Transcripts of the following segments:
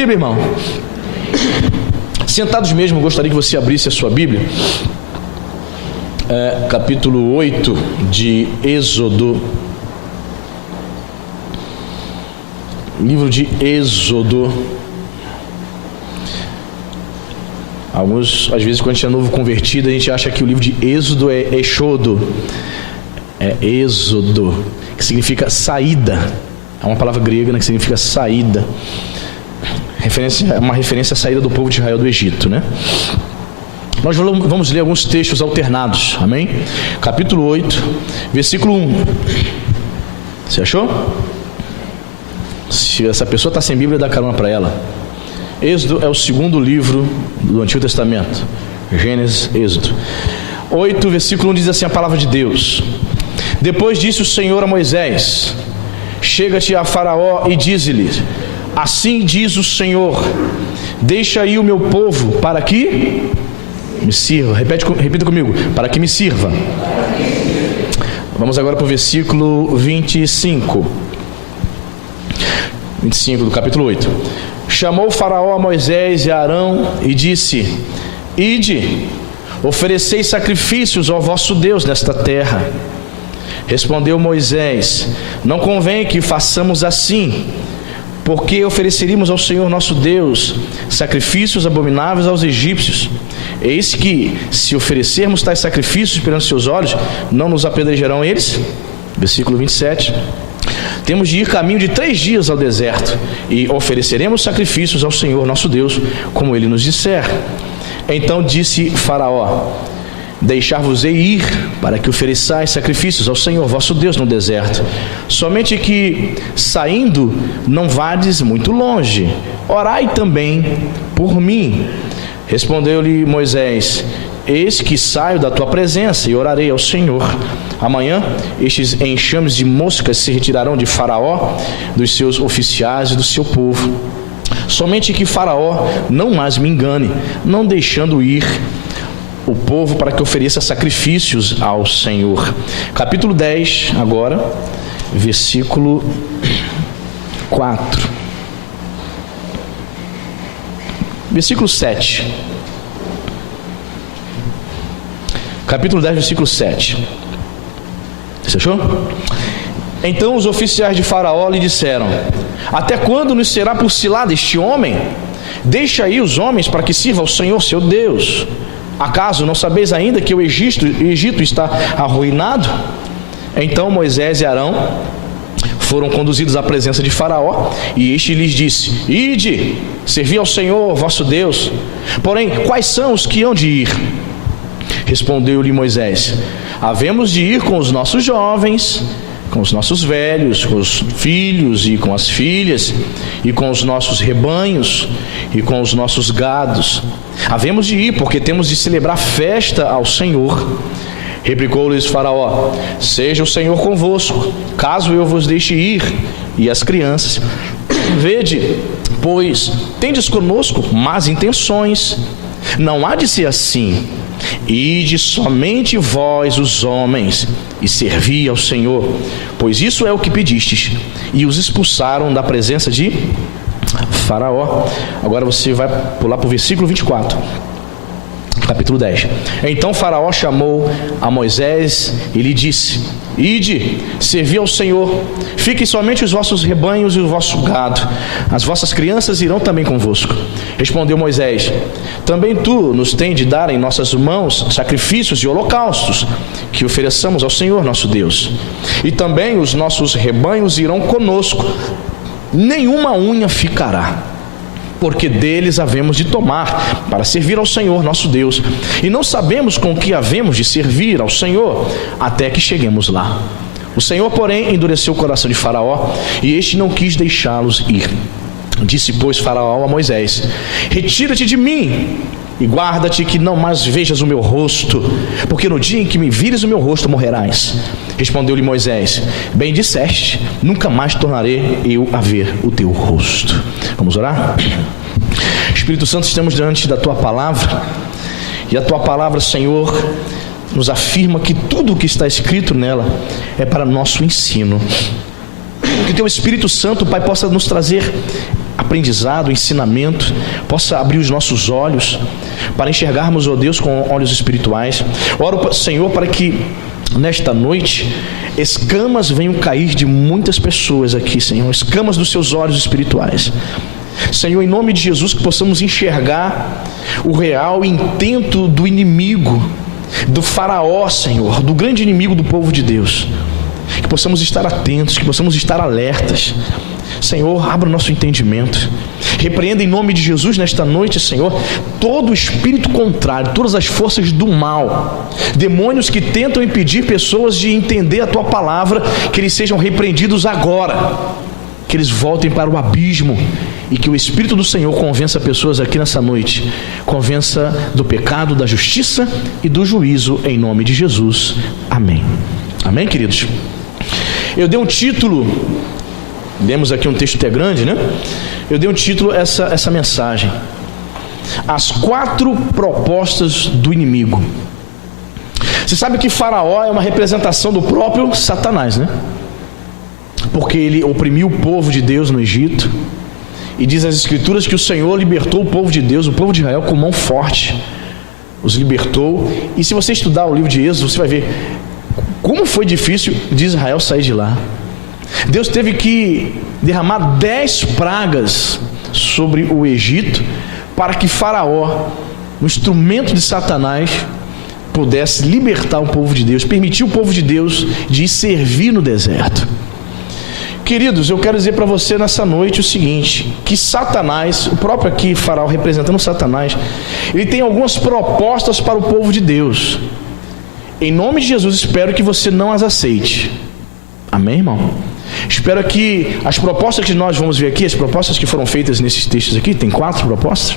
Bíblia, irmão? Sentados mesmo, gostaria que você abrisse a sua Bíblia. Capítulo 8 de Êxodo. Livro de Êxodo. Alguns, às vezes, quando a gente é novo convertido, a gente acha que o livro de Êxodo é Exodo. É Êxodo, que significa saída. É uma palavra grega, né, que significa saída. É uma referência à saída do povo de Israel do Egito, né? Nós vamos ler alguns textos alternados, amém? Capítulo 8, versículo 1. Você achou? Se essa pessoa está sem Bíblia, dá carona para ela. Êxodo é o segundo livro do Antigo Testamento. Gênesis, Êxodo 8, versículo 1 diz assim a palavra de Deus: Depois disse o Senhor a Moisés: Chega-te a Faraó e dize-lhe: Assim diz o Senhor: Deixa aí o meu povo para que me sirva. Repita comigo: para que me sirva. Vamos agora para o versículo 25 do capítulo 8. Chamou o Faraó a Moisés e a Arão e disse: Ide, ofereceis sacrifícios ao vosso Deus nesta terra. Respondeu Moisés: Não convém que façamos assim, porque ofereceríamos ao Senhor nosso Deus sacrifícios abomináveis aos egípcios. Eis que, se oferecermos tais sacrifícios perante seus olhos, não nos apedrejarão eles? Versículo 27. Temos de ir caminho de 3 dias ao deserto, e ofereceremos sacrifícios ao Senhor nosso Deus, como ele nos disser. Então disse Faraó: Deixar-vos-ei ir, para que ofereçais sacrifícios ao Senhor vosso Deus no deserto. Somente que, saindo, não vades muito longe. Orai também por mim. Respondeu-lhe Moisés: Eis que saio da tua presença e orarei ao Senhor. Amanhã estes enxames de moscas se retirarão de Faraó, dos seus oficiais e do seu povo. Somente que Faraó não mais me engane, não deixando ir o povo para que ofereça sacrifícios ao Senhor. Capítulo 10 agora, versículo 4. Versículo 7. Capítulo 10, versículo 7. Você achou? Então os oficiais de Faraó lhe disseram: Até quando nos será por cilada este homem? Deixa aí os homens para que sirva ao Senhor seu Deus. Acaso não sabeis ainda que o Egito está arruinado? Então Moisés e Arão foram conduzidos à presença de Faraó, e este lhes disse: Ide, servi ao Senhor vosso Deus. Porém, quais são os que hão de ir? Respondeu-lhe Moisés: Havemos de ir com os nossos jovens, com os nossos velhos, com os filhos e com as filhas, e com os nossos rebanhos e com os nossos gados. Havemos de ir, porque temos de celebrar festa ao Senhor. Replicou-lhes Faraó: Seja o Senhor convosco, caso eu vos deixe ir, e as crianças. Vede, pois, tendes conosco más intenções. Não há de ser assim. Ide somente vós, os homens, e servi ao Senhor, pois isso é o que pedistes. E os expulsaram da presença de Faraó. Agora você vai pular para o versículo 24, capítulo 10. Então Faraó chamou a Moisés e lhe disse: Ide, servi ao Senhor, fiquem somente os vossos rebanhos e o vosso gado, as vossas crianças irão também convosco. Respondeu Moisés: Também tu nos tens de dar em nossas mãos sacrifícios e holocaustos, que ofereçamos ao Senhor nosso Deus. E também os nossos rebanhos irão conosco, nenhuma unha ficará, porque deles havemos de tomar para servir ao Senhor nosso Deus, e não sabemos com que havemos de servir ao Senhor até que cheguemos lá. O Senhor, porém, endureceu o coração de Faraó, e este não quis deixá-los ir. Disse, pois, Faraó a Moisés: Retira-te de mim, e guarda-te que não mais vejas o meu rosto, porque no dia em que me vires o meu rosto morrerás. Respondeu-lhe Moisés: Bem disseste, nunca mais tornarei eu a ver o teu rosto. Vamos orar? Espírito Santo, estamos diante da tua palavra, e a tua palavra, Senhor, nos afirma que tudo o que está escrito nela é para nosso ensino. Que teu Espírito Santo, Pai, possa nos trazer aprendizado, ensinamento, possa abrir os nossos olhos para enxergarmos, ó Deus, com olhos espirituais. Oro, Senhor, para que nesta noite escamas venham cair de muitas pessoas aqui, Senhor, escamas dos seus olhos espirituais. Senhor, em nome de Jesus, que possamos enxergar o real intento do inimigo, do faraó, Senhor, do grande inimigo do povo de Deus. Que possamos estar atentos, que possamos estar alertas. Senhor, abra o nosso entendimento. Repreenda em nome de Jesus nesta noite, Senhor, todo o espírito contrário, todas as forças do mal, demônios que tentam impedir pessoas de entender a Tua palavra, que eles sejam repreendidos agora, que eles voltem para o abismo, e que o Espírito do Senhor convença pessoas aqui nessa noite, convença do pecado, da justiça e do juízo, em nome de Jesus. Amém. Amém, queridos? Eu dei um título, demos aqui um texto até grande, né? Eu dei um título a essa mensagem: As 4 propostas do inimigo. Você sabe que Faraó é uma representação do próprio Satanás, né? Porque ele oprimiu o povo de Deus no Egito, e diz as Escrituras que o Senhor libertou o povo de Deus, o povo de Israel, com mão forte, os libertou. E se você estudar o livro de Êxodo, você vai ver como foi difícil de Israel sair de lá. Deus teve que derramar 10 pragas sobre o Egito, para que Faraó, um instrumento de Satanás, pudesse libertar o povo de Deus, permitir o povo de Deus de ir servir no deserto. Queridos, eu quero dizer para você nessa noite o seguinte, que Satanás, o próprio aqui Faraó representando Satanás, ele tem algumas propostas para o povo de Deus. Em nome de Jesus, espero que você não as aceite. Amém, irmão? Espero que as propostas que nós vamos ver aqui, as propostas que foram feitas nesses textos aqui, tem 4 propostas.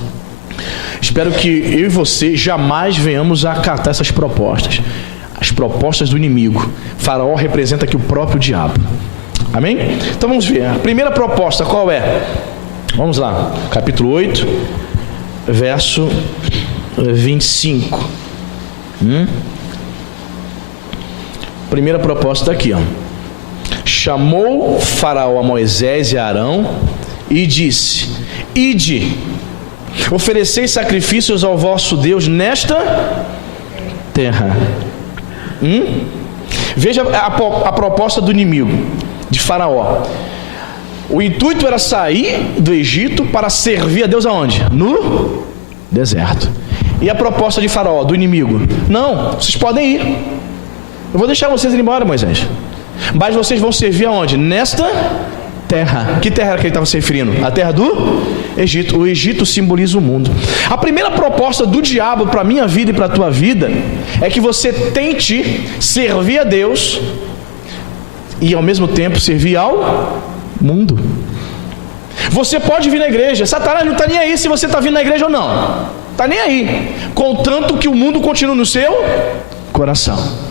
Espero que eu e você jamais venhamos a acatar essas propostas. As propostas do inimigo. Faraó representa aqui o próprio diabo. Amém? Então vamos ver. A primeira proposta qual é? Vamos lá. Capítulo 8, verso 25. Primeira proposta aqui, ó. Chamou Faraó a Moisés e a Arão e disse: Ide, ofereceis sacrifícios ao vosso Deus nesta terra. Veja a proposta do inimigo, de Faraó. O intuito era sair do Egito para servir a Deus aonde? No deserto. E a proposta de Faraó, do inimigo? Não, vocês podem ir. Eu vou deixar vocês ir embora, Moisés. Mas vocês vão servir aonde? Nesta terra. Que terra era que ele estava se referindo? A terra do Egito. O Egito simboliza o mundo. A primeira proposta do diabo para a minha vida e para a tua vida é que você tente servir a Deus e ao mesmo tempo servir ao mundo. Você pode vir na igreja. Satanás não está nem aí se você está vindo na igreja ou não. Está nem aí. Contanto que o mundo continue no seu coração.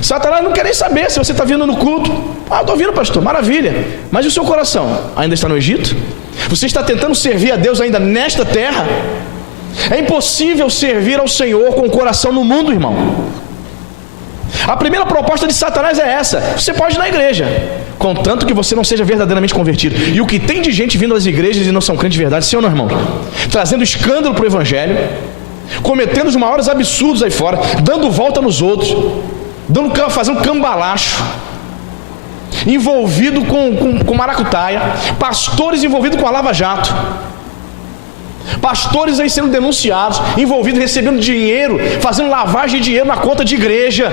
Satanás não quer nem saber se você está vindo no culto. Ah, estou vindo, pastor, maravilha. Mas e o seu coração? Ainda está no Egito? Você está tentando servir a Deus ainda nesta terra? É impossível servir ao Senhor com o coração no mundo, irmão. A primeira proposta de Satanás é essa: você pode ir na igreja, contanto que você não seja verdadeiramente convertido. E o que tem de gente vindo às igrejas e não são crentes de verdade, sim ou não, irmão? Trazendo escândalo para o evangelho, cometendo os maiores absurdos aí fora, dando volta nos outros, fazendo cambalacho, envolvido com maracutaia, pastores envolvidos com a Lava Jato, pastores aí sendo denunciados, envolvidos, recebendo dinheiro, fazendo lavagem de dinheiro na conta de igreja.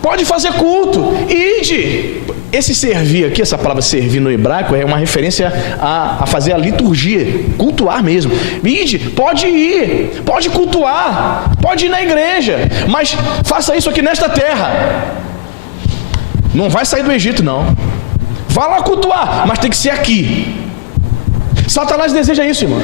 Pode fazer culto, ide. Esse servir aqui, essa palavra servir no hebraico é uma referência a fazer a liturgia, cultuar mesmo. Ide, pode ir, pode cultuar, pode ir na igreja, mas faça isso aqui nesta terra. Não vai sair do Egito, não. Vá lá cultuar, mas tem que ser aqui. Satanás deseja isso, irmão.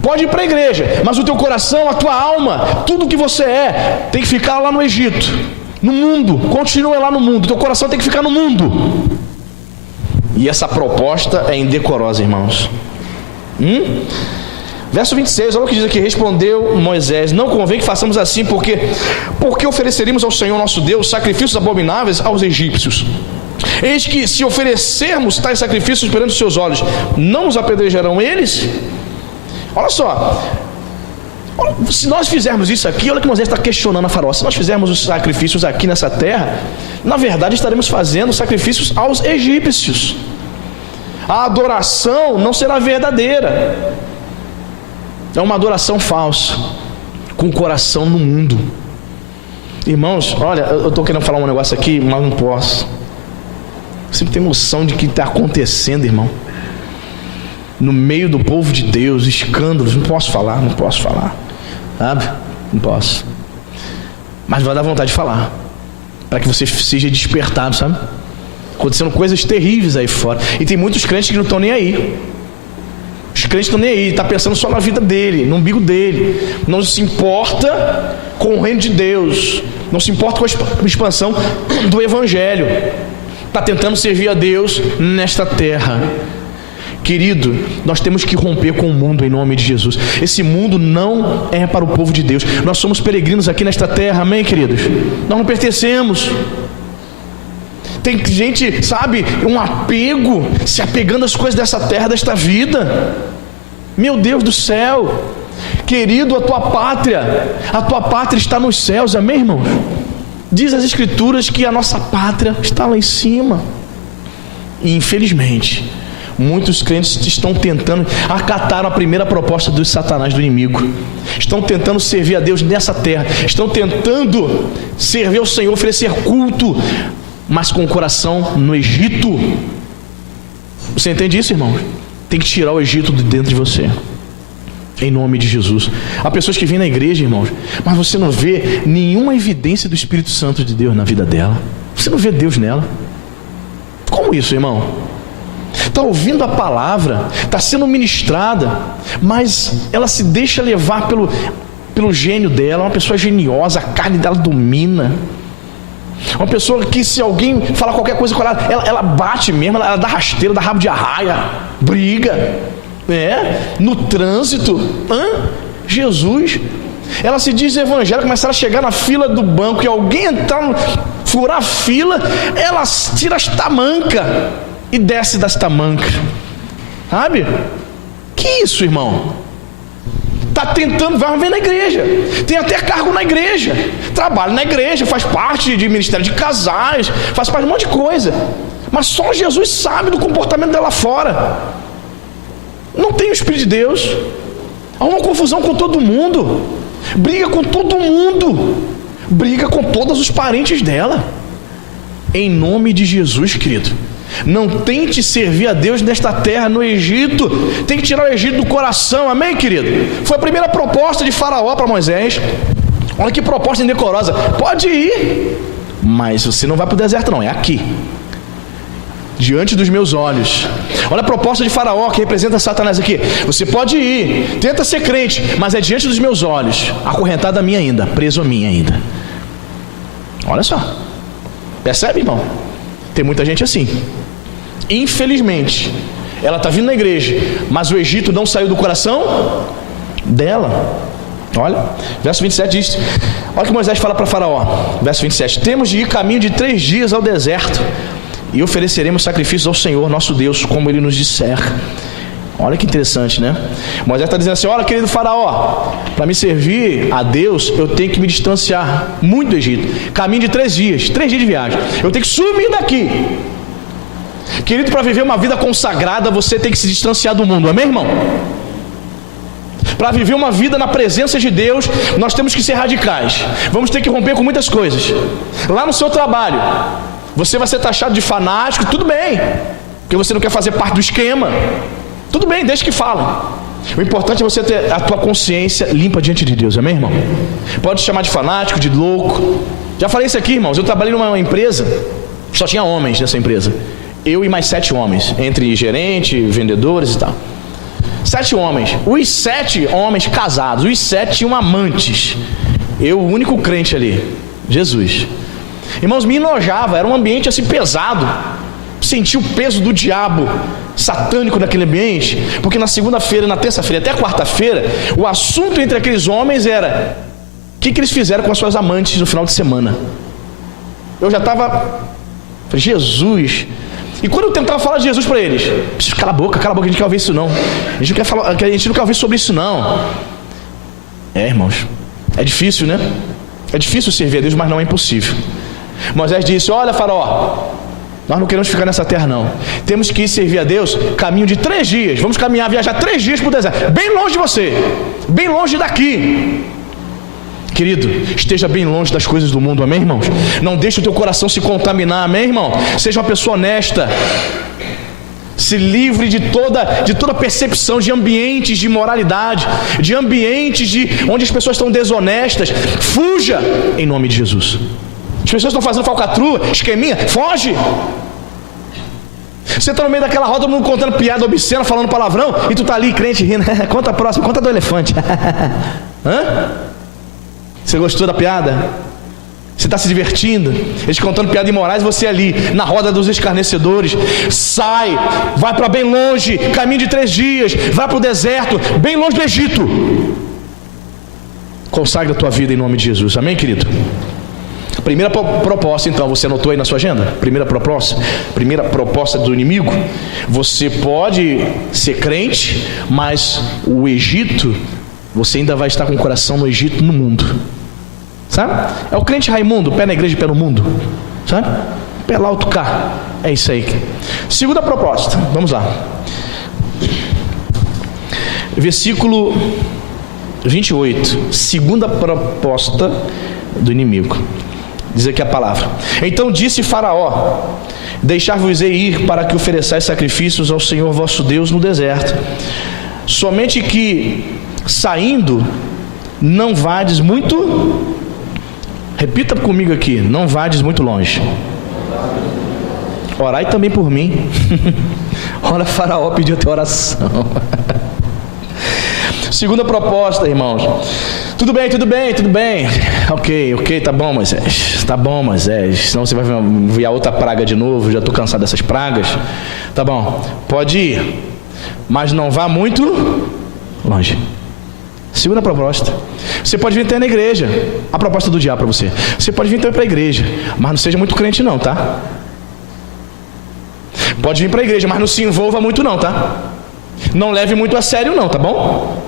Pode ir para a igreja, mas o teu coração, a tua alma, tudo que você é, tem que ficar lá no Egito, no mundo. Continua lá no mundo. O teu coração tem que ficar no mundo. E essa proposta é indecorosa, irmãos. Verso 26, olha o que diz aqui: respondeu Moisés: não convém que façamos assim, porque ofereceríamos ao Senhor nosso Deus sacrifícios abomináveis aos egípcios. Eis que se oferecermos tais sacrifícios perante os seus olhos, não nos apedrejarão eles? Olha só, se nós fizermos isso aqui, olha que Moisés está questionando a Faraó. Se nós fizermos os sacrifícios aqui nessa terra, na verdade estaremos fazendo sacrifícios aos egípcios. A adoração não será verdadeira, é uma adoração falsa, com o coração no mundo. Irmãos, olha, eu estou querendo falar um negócio aqui, mas não posso. Você tem noção de que está acontecendo, irmão? No meio do povo de Deus, escândalos, não posso falar, sabe? Não posso. Mas vai dar vontade de falar, para que você seja despertado, sabe? Acontecendo coisas terríveis aí fora. E tem muitos crentes que não estão nem aí. Os crentes estão nem aí, está pensando só na vida dele, no umbigo dele. Não se importa com o reino de Deus, não se importa com a expansão do evangelho. Está tentando servir a Deus nesta terra. Querido, nós temos que romper com o mundo em nome de Jesus. Esse mundo não é para o povo de Deus. Nós somos peregrinos aqui nesta terra, amém, queridos? Nós não pertencemos. Tem gente, sabe, um apego, se apegando às coisas dessa terra, desta vida. Meu Deus do céu, querido, a tua pátria está nos céus, amém, irmãos? Diz as Escrituras que a nossa pátria está lá em cima. E infelizmente, muitos crentes estão tentando, acataram a primeira proposta do Satanás, do inimigo. Estão tentando servir a Deus nessa terra. Estão tentando servir ao Senhor, oferecer culto, mas com o coração no Egito. Você entende isso, irmão? Tem que tirar o Egito de dentro de você, em nome de Jesus. Há pessoas que vêm na igreja, irmãos, mas você não vê nenhuma evidência do Espírito Santo de Deus na vida dela. Você não vê Deus nela. Como isso, irmão? Está ouvindo a palavra, está sendo ministrada, mas ela se deixa levar pelo gênio dela. Uma pessoa geniosa, a carne dela domina. Uma pessoa que, se alguém falar qualquer coisa com ela bate mesmo, ela dá rasteira, dá rabo de arraia, briga, no trânsito. Jesus, ela se diz evangélica, mas se ela chegar na fila do banco e alguém furar a fila, ela tira as tamancas e desce das tamancas, sabe? Que isso, irmão? Está tentando, vai ver na igreja, tem até cargo na igreja, trabalha na igreja, faz parte de ministério de casais, faz parte de um monte de coisa, mas só Jesus sabe do comportamento dela fora. Não tem o Espírito de Deus, há uma confusão com todo mundo, briga com todo mundo, briga com todos os parentes dela. Em nome de Jesus, querido, não tente servir a Deus nesta terra, no Egito. Tem que tirar o Egito do coração, amém, querido? Foi a primeira proposta de Faraó para Moisés. Olha que proposta indecorosa. Pode ir, mas você não vai para o deserto não, é aqui, diante dos meus olhos. Olha a proposta de Faraó, que representa Satanás aqui. Você pode ir, tenta ser crente, mas é diante dos meus olhos, acorrentado a mim ainda, preso a mim ainda. Olha só, percebe, irmão? Tem muita gente assim. Infelizmente, ela está vindo na igreja, mas o Egito não saiu do coração dela. Olha, verso 27 diz, olha o que Moisés fala para Faraó, verso 27: temos de ir caminho de 3 dias ao deserto, e ofereceremos sacrifícios ao Senhor nosso Deus, como Ele nos disser. Olha que interessante, né? Moisés está dizendo assim: olha, querido Faraó, para me servir a Deus, eu tenho que me distanciar muito do Egito. Caminho de 3 dias, 3 dias de viagem. Eu tenho que sumir daqui. Querido, para viver uma vida consagrada, você tem que se distanciar do mundo, amém, irmão? Para viver uma vida na presença de Deus, nós temos que ser radicais. Vamos ter que romper com muitas coisas. Lá no seu trabalho, você vai ser taxado de fanático, tudo bem, porque você não quer fazer parte do esquema. Tudo bem, deixa que falem. O importante é você ter a tua consciência limpa diante de Deus, amém, irmão? Pode chamar de fanático, de louco. Já falei isso aqui, irmãos. Eu trabalhei numa empresa, só tinha homens nessa empresa. Eu e mais 7 homens, entre gerente, vendedores e tal. 7 homens. Os 7 homens casados, os 7 tinham amantes. Eu, o único crente ali, Jesus. Irmãos, me enojava, era um ambiente assim pesado. Senti o peso do diabo satânico naquele ambiente, porque na segunda-feira, na terça-feira, até a quarta-feira, o assunto entre aqueles homens era o que eles fizeram com as suas amantes no final de semana. Eu já estava Falei, Jesus. E quando eu tentava falar de Jesus para eles, cala a boca, a gente não quer ouvir isso não. A gente não quer ouvir sobre isso não. Irmãos, é difícil, né? É difícil servir a Deus, mas não é impossível. Moisés disse, olha, Faraó, nós não queremos ficar nessa terra não. Temos que ir servir a Deus caminho de 3 dias. Vamos viajar 3 dias para o deserto, bem longe de você, bem longe daqui. Querido, esteja bem longe das coisas do mundo, amém, irmãos? Não deixe o teu coração se contaminar, amém, irmão? Seja uma pessoa honesta. Se livre de toda percepção de ambientes de imoralidade, de ambientes onde as pessoas estão desonestas. Fuja em nome de Jesus. As pessoas estão fazendo falcatrua, esqueminha, foge. Você está no meio daquela roda, todo mundo contando piada obscena, falando palavrão, e tu está ali, crente, rindo. Conta a próxima, conta do elefante. Hã? Você gostou da piada? Você está se divertindo? Eles contando piadas imorais, você ali, na roda dos escarnecedores. Sai, vai para bem longe, caminho de 3 dias, vai para o deserto, bem longe do Egito. Consagre a tua vida em nome de Jesus, amém, querido? Primeira proposta, então, você anotou aí na sua agenda? Primeira proposta do inimigo. Você pode ser crente, mas o Egito, você ainda vai estar com o coração no Egito, no mundo. Sabe? É o crente Raimundo, pé na igreja e pé no mundo. Sabe? Pé lá, outro cá. É isso aí. Segunda proposta, vamos lá. Versículo 28. Segunda proposta do inimigo. Diz aqui a palavra. Então disse Faraó: deixar-vos-ei ir para que ofereçais sacrifícios ao Senhor vosso Deus no deserto. Somente que saindo não vades muito. Repita comigo aqui, não vades muito longe. Orai também por mim. Olha, Faraó pediu a tua oração. Segunda proposta, irmãos. Tudo bem. Ok, tá bom, Moisés. Senão você vai enviar outra praga de novo. Já estou cansado dessas pragas. Tá bom, pode ir, mas não vá muito longe. Segunda proposta. Você pode vir até na igreja. A proposta do diabo para você. Você pode vir até para a igreja, mas não seja muito crente não, tá? Pode vir para a igreja, mas não se envolva muito não, tá? Não leve muito a sério não, tá bom?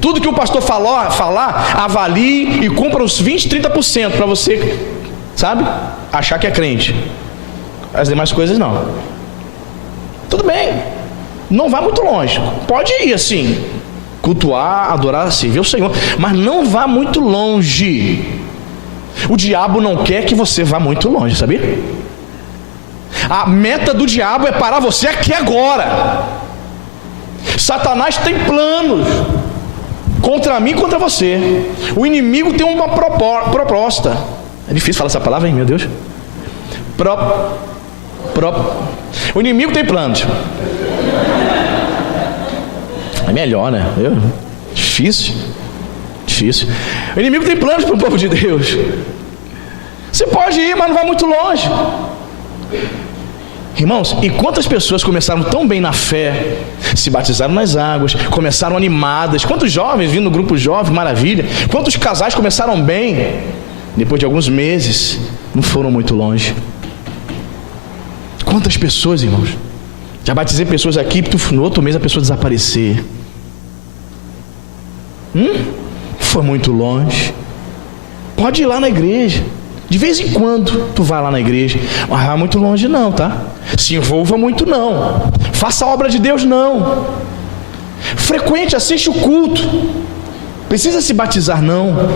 Tudo que o pastor falar, avalie e compra uns 20, 30% para você, sabe? Achar que é crente. As demais coisas não. Tudo bem. Não vá muito longe. Pode ir assim, cultuar, adorar, servir o Senhor, mas não vá muito longe. O diabo não quer que você vá muito longe, sabia? A meta do diabo é parar você aqui agora. Satanás tem planos contra mim e contra você. O inimigo tem uma proposta. É difícil falar essa palavra, hein, meu Deus. O inimigo tem planos. É melhor, né? Difícil. O inimigo tem planos para o povo de Deus. Você pode ir, mas não vai muito longe. Irmãos, e quantas pessoas começaram tão bem na fé, se batizaram nas águas, começaram animadas, quantos jovens vindo no grupo jovem, maravilha, quantos casais começaram bem, depois de alguns meses, não foram muito longe. Quantas pessoas, irmãos, já batizei pessoas aqui, no outro mês a pessoa desaparecer. Foi muito longe. Pode ir lá na igreja. De vez em quando tu vai lá na igreja, mas vai muito longe não, tá? Se envolva muito não. Faça a obra de Deus não. Frequente, assiste o culto. Precisa se batizar não.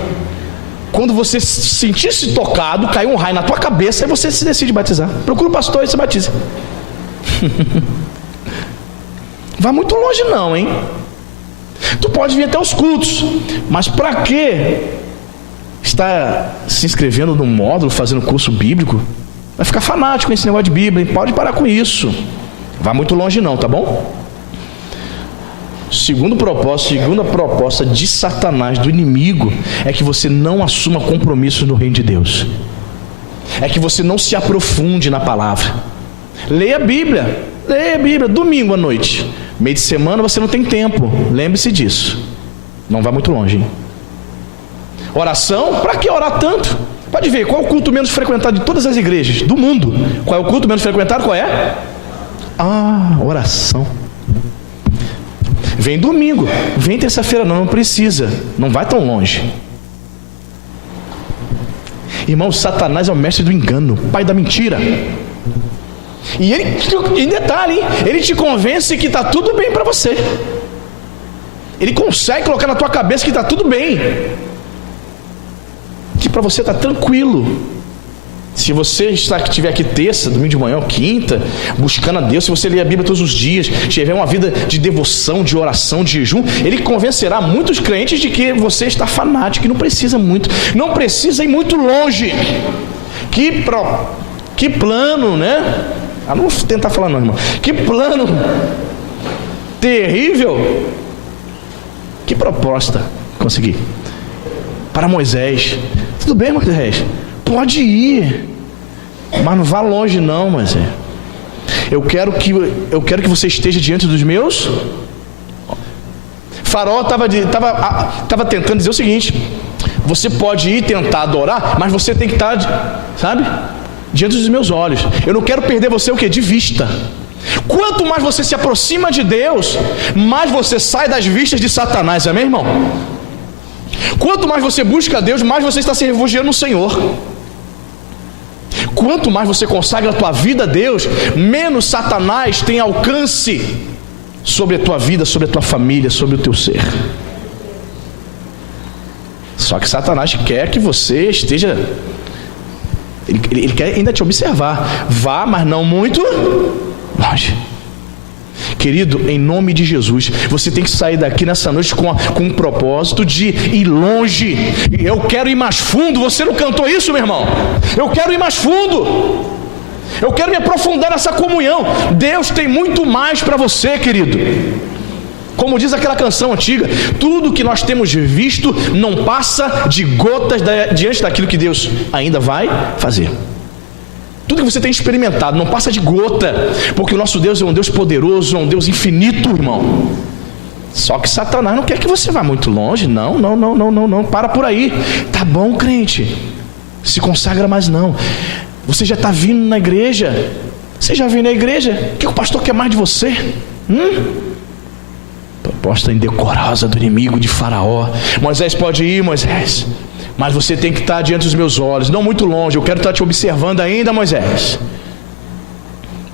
Quando você sentir-se tocado, caiu um raio na tua cabeça, aí você se decide batizar. Procura o pastor e se batiza. Vai muito longe não, hein? Tu pode vir até os cultos, mas para quê? Está se inscrevendo no módulo, fazendo curso bíblico, vai ficar fanático nesse negócio de Bíblia, pode parar com isso. Vai muito longe não, tá bom? Segunda proposta de Satanás, do inimigo, é que você não assuma compromissos no reino de Deus. É que você não se aprofunde na palavra. Leia a Bíblia, domingo à noite. Meio de semana você não tem tempo, lembre-se disso. Não vai muito longe, hein? Oração? Para que orar tanto? Pode ver, qual é o culto menos frequentado de todas as igrejas do mundo? Qual é o culto menos frequentado? Qual é? Oração. Vem domingo, vem terça-feira, não precisa, não vai tão longe. Irmão, Satanás é o mestre do engano, pai da mentira. E ele, em detalhe, hein? Ele te convence que está tudo bem para você. Ele consegue colocar na tua cabeça que está tudo bem, que para você está tranquilo. Se você estiver aqui terça, domingo de manhã ou quinta, buscando a Deus, se você ler a Bíblia todos os dias, tiver uma vida de devoção, de oração, de jejum, Ele convencerá muitos crentes de que você está fanático, que não precisa muito, não precisa ir muito longe. Que plano, né? Não vou tentar falar não, irmão. Que plano terrível. Que proposta. Consegui. Para Moisés. Tudo bem, Moisés? Pode ir, mas não vá longe não, Moisés. Eu quero que você esteja diante dos meus. Faraó estava tentando dizer o seguinte: você pode ir tentar adorar, mas você tem que estar, sabe, diante dos meus olhos. Eu não quero perder você o quê? De vista. Quanto mais você se aproxima de Deus, mais você sai das vistas de Satanás, amém, irmão? Quanto mais você busca a Deus, mais você está se refugiando no Senhor. Quanto mais você consagra a tua vida a Deus, menos Satanás tem alcance sobre a tua vida, sobre a tua família, sobre o teu ser. Só que Satanás quer que você esteja, ele quer ainda te observar. Vá, mas não muito longe. Querido, em nome de Jesus, você tem que sair daqui nessa noite com um propósito de ir longe. Eu quero ir mais fundo. Você não cantou isso, meu irmão? Eu quero ir mais fundo. Eu quero me aprofundar nessa comunhão. Deus tem muito mais para você, querido. Como diz aquela canção antiga, tudo que nós temos visto não passa de gotas diante daquilo que Deus ainda vai fazer. Tudo que você tem experimentado não passa de gota, porque o nosso Deus é um Deus poderoso, é um Deus infinito, irmão. Só que Satanás não quer que você vá muito longe. Não, para por aí. Tá bom, crente, se consagra mais não. Você já está vindo na igreja? Você já veio na igreja? O que o pastor quer mais de você? Proposta indecorosa do inimigo de Faraó. Moisés pode ir, Moisés, mas você tem que estar diante dos meus olhos, não muito longe. Eu quero estar te observando ainda, Moisés.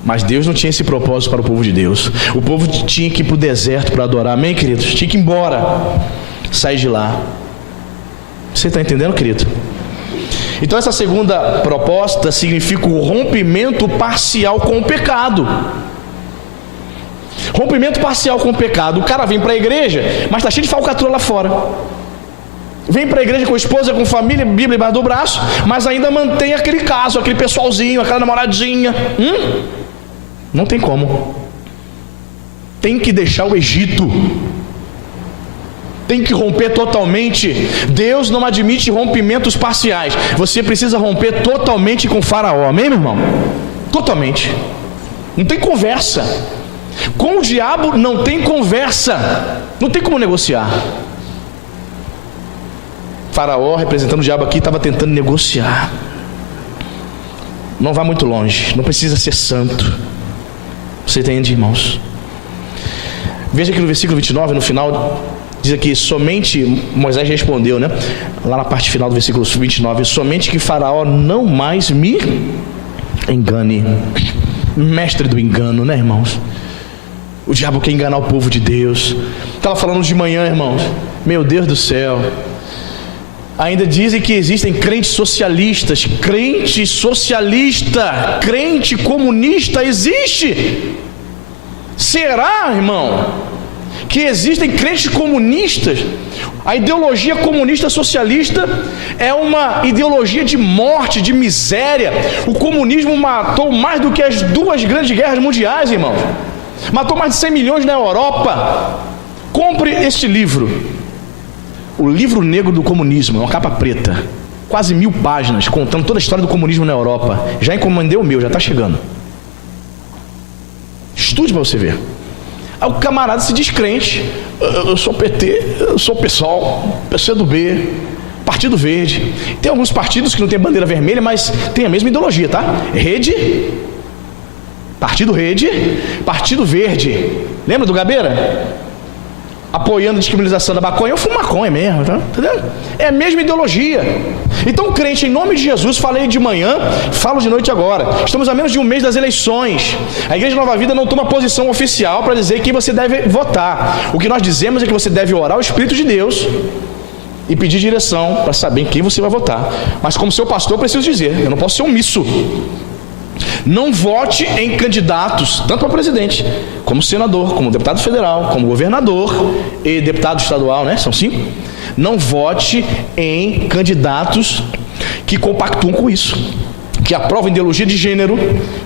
Mas Deus não tinha esse propósito para o povo de Deus. O povo tinha que ir para o deserto para adorar, amém, queridos? Tinha que ir embora, sair de lá. Você está entendendo, querido? Então essa segunda proposta significa o rompimento parcial com o pecado. Rompimento parcial com o pecado. O cara vem para a igreja, mas está cheio de falcatrua lá fora. Vem para a igreja com a esposa, com família, Bíblia embaixo do braço, mas ainda mantém aquele caso, aquele pessoalzinho, aquela namoradinha. Não tem como. Tem que deixar o Egito. Tem que romper totalmente. Deus não admite rompimentos parciais. Você precisa romper totalmente com Faraó, amém, meu irmão? Totalmente. Não tem conversa. Com o diabo não tem conversa. Não tem como negociar. Faraó, representando o diabo aqui, estava tentando negociar. Não vá muito longe, não precisa ser santo. Você entende, irmãos? Veja que no versículo 29, no final, diz aqui: somente, Moisés respondeu, né? Lá na parte final do versículo 29, somente que Faraó não mais me engane. Mestre do engano, né, irmãos? O diabo quer enganar o povo de Deus. Estava falando de manhã, irmãos. Meu Deus do céu. Ainda dizem que existem crentes socialistas. Crente socialista, crente comunista existe? Será, irmão, que existem crentes comunistas? A ideologia comunista socialista é uma ideologia de morte, de miséria. O comunismo matou mais do que as 2 grandes guerras mundiais, irmão. Matou mais de 100 milhões na Europa. Compre este livro, O Livro Negro do Comunismo, é uma capa preta, quase 1000 páginas, contando toda a história do comunismo na Europa. Já encomendei o meu, já está chegando. Estude para você ver. Aí o camarada se diz crente. Eu sou PT, eu sou PSOL, PCdoB, Partido Verde. Tem alguns partidos que não tem bandeira vermelha, mas tem a mesma ideologia, tá? Rede, Partido Rede, Partido Verde. Lembra do Gabeira? Apoiando a descriminalização da maconha. Eu fumo maconha mesmo, tá? Entendeu? É a mesma ideologia. Então, crente, em nome de Jesus, falei de manhã, falo de noite agora. Estamos a menos de um mês das eleições. A Igreja Nova Vida não toma posição oficial para dizer quem você deve votar. O que nós dizemos é que você deve orar ao Espírito de Deus e pedir direção para saber em quem você vai votar. Mas como seu pastor, eu preciso dizer, eu não posso ser omisso. Não vote em candidatos, tanto para presidente, como senador, como deputado federal, como governador e deputado estadual, né? São 5. Não vote em candidatos que compactuam com isso, que aprovam ideologia de gênero,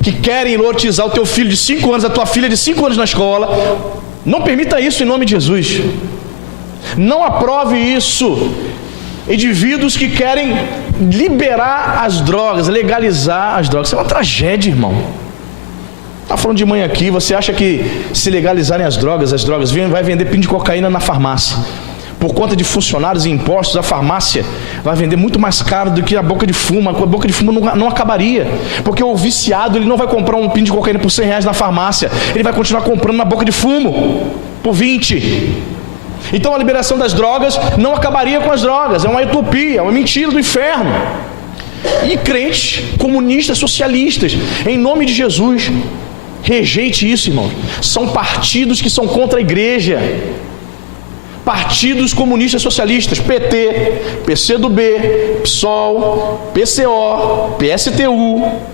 que querem lotizar o teu filho de 5 anos, a tua filha de 5 anos na escola. Não permita isso em nome de Jesus. Não aprove isso. Indivíduos que querem liberar as drogas, legalizar as drogas. Isso é uma tragédia, irmão. Está falando de manhã aqui, você acha que se legalizarem as drogas vai vender pino de cocaína na farmácia. Por conta de funcionários e impostos, a farmácia vai vender muito mais caro do que a boca de fumo. A boca de fumo não acabaria, porque o viciado ele não vai comprar um pino de cocaína por R$100 na farmácia, ele vai continuar comprando na boca de fumo por 20. Então a liberação das drogas não acabaria com as drogas. É uma utopia, é uma mentira do inferno. E crentes, comunistas, socialistas, em nome de Jesus, rejeite isso, irmão. São partidos que são contra a igreja. Partidos comunistas socialistas, PT, PCdoB, PSOL, PCO, PSTU,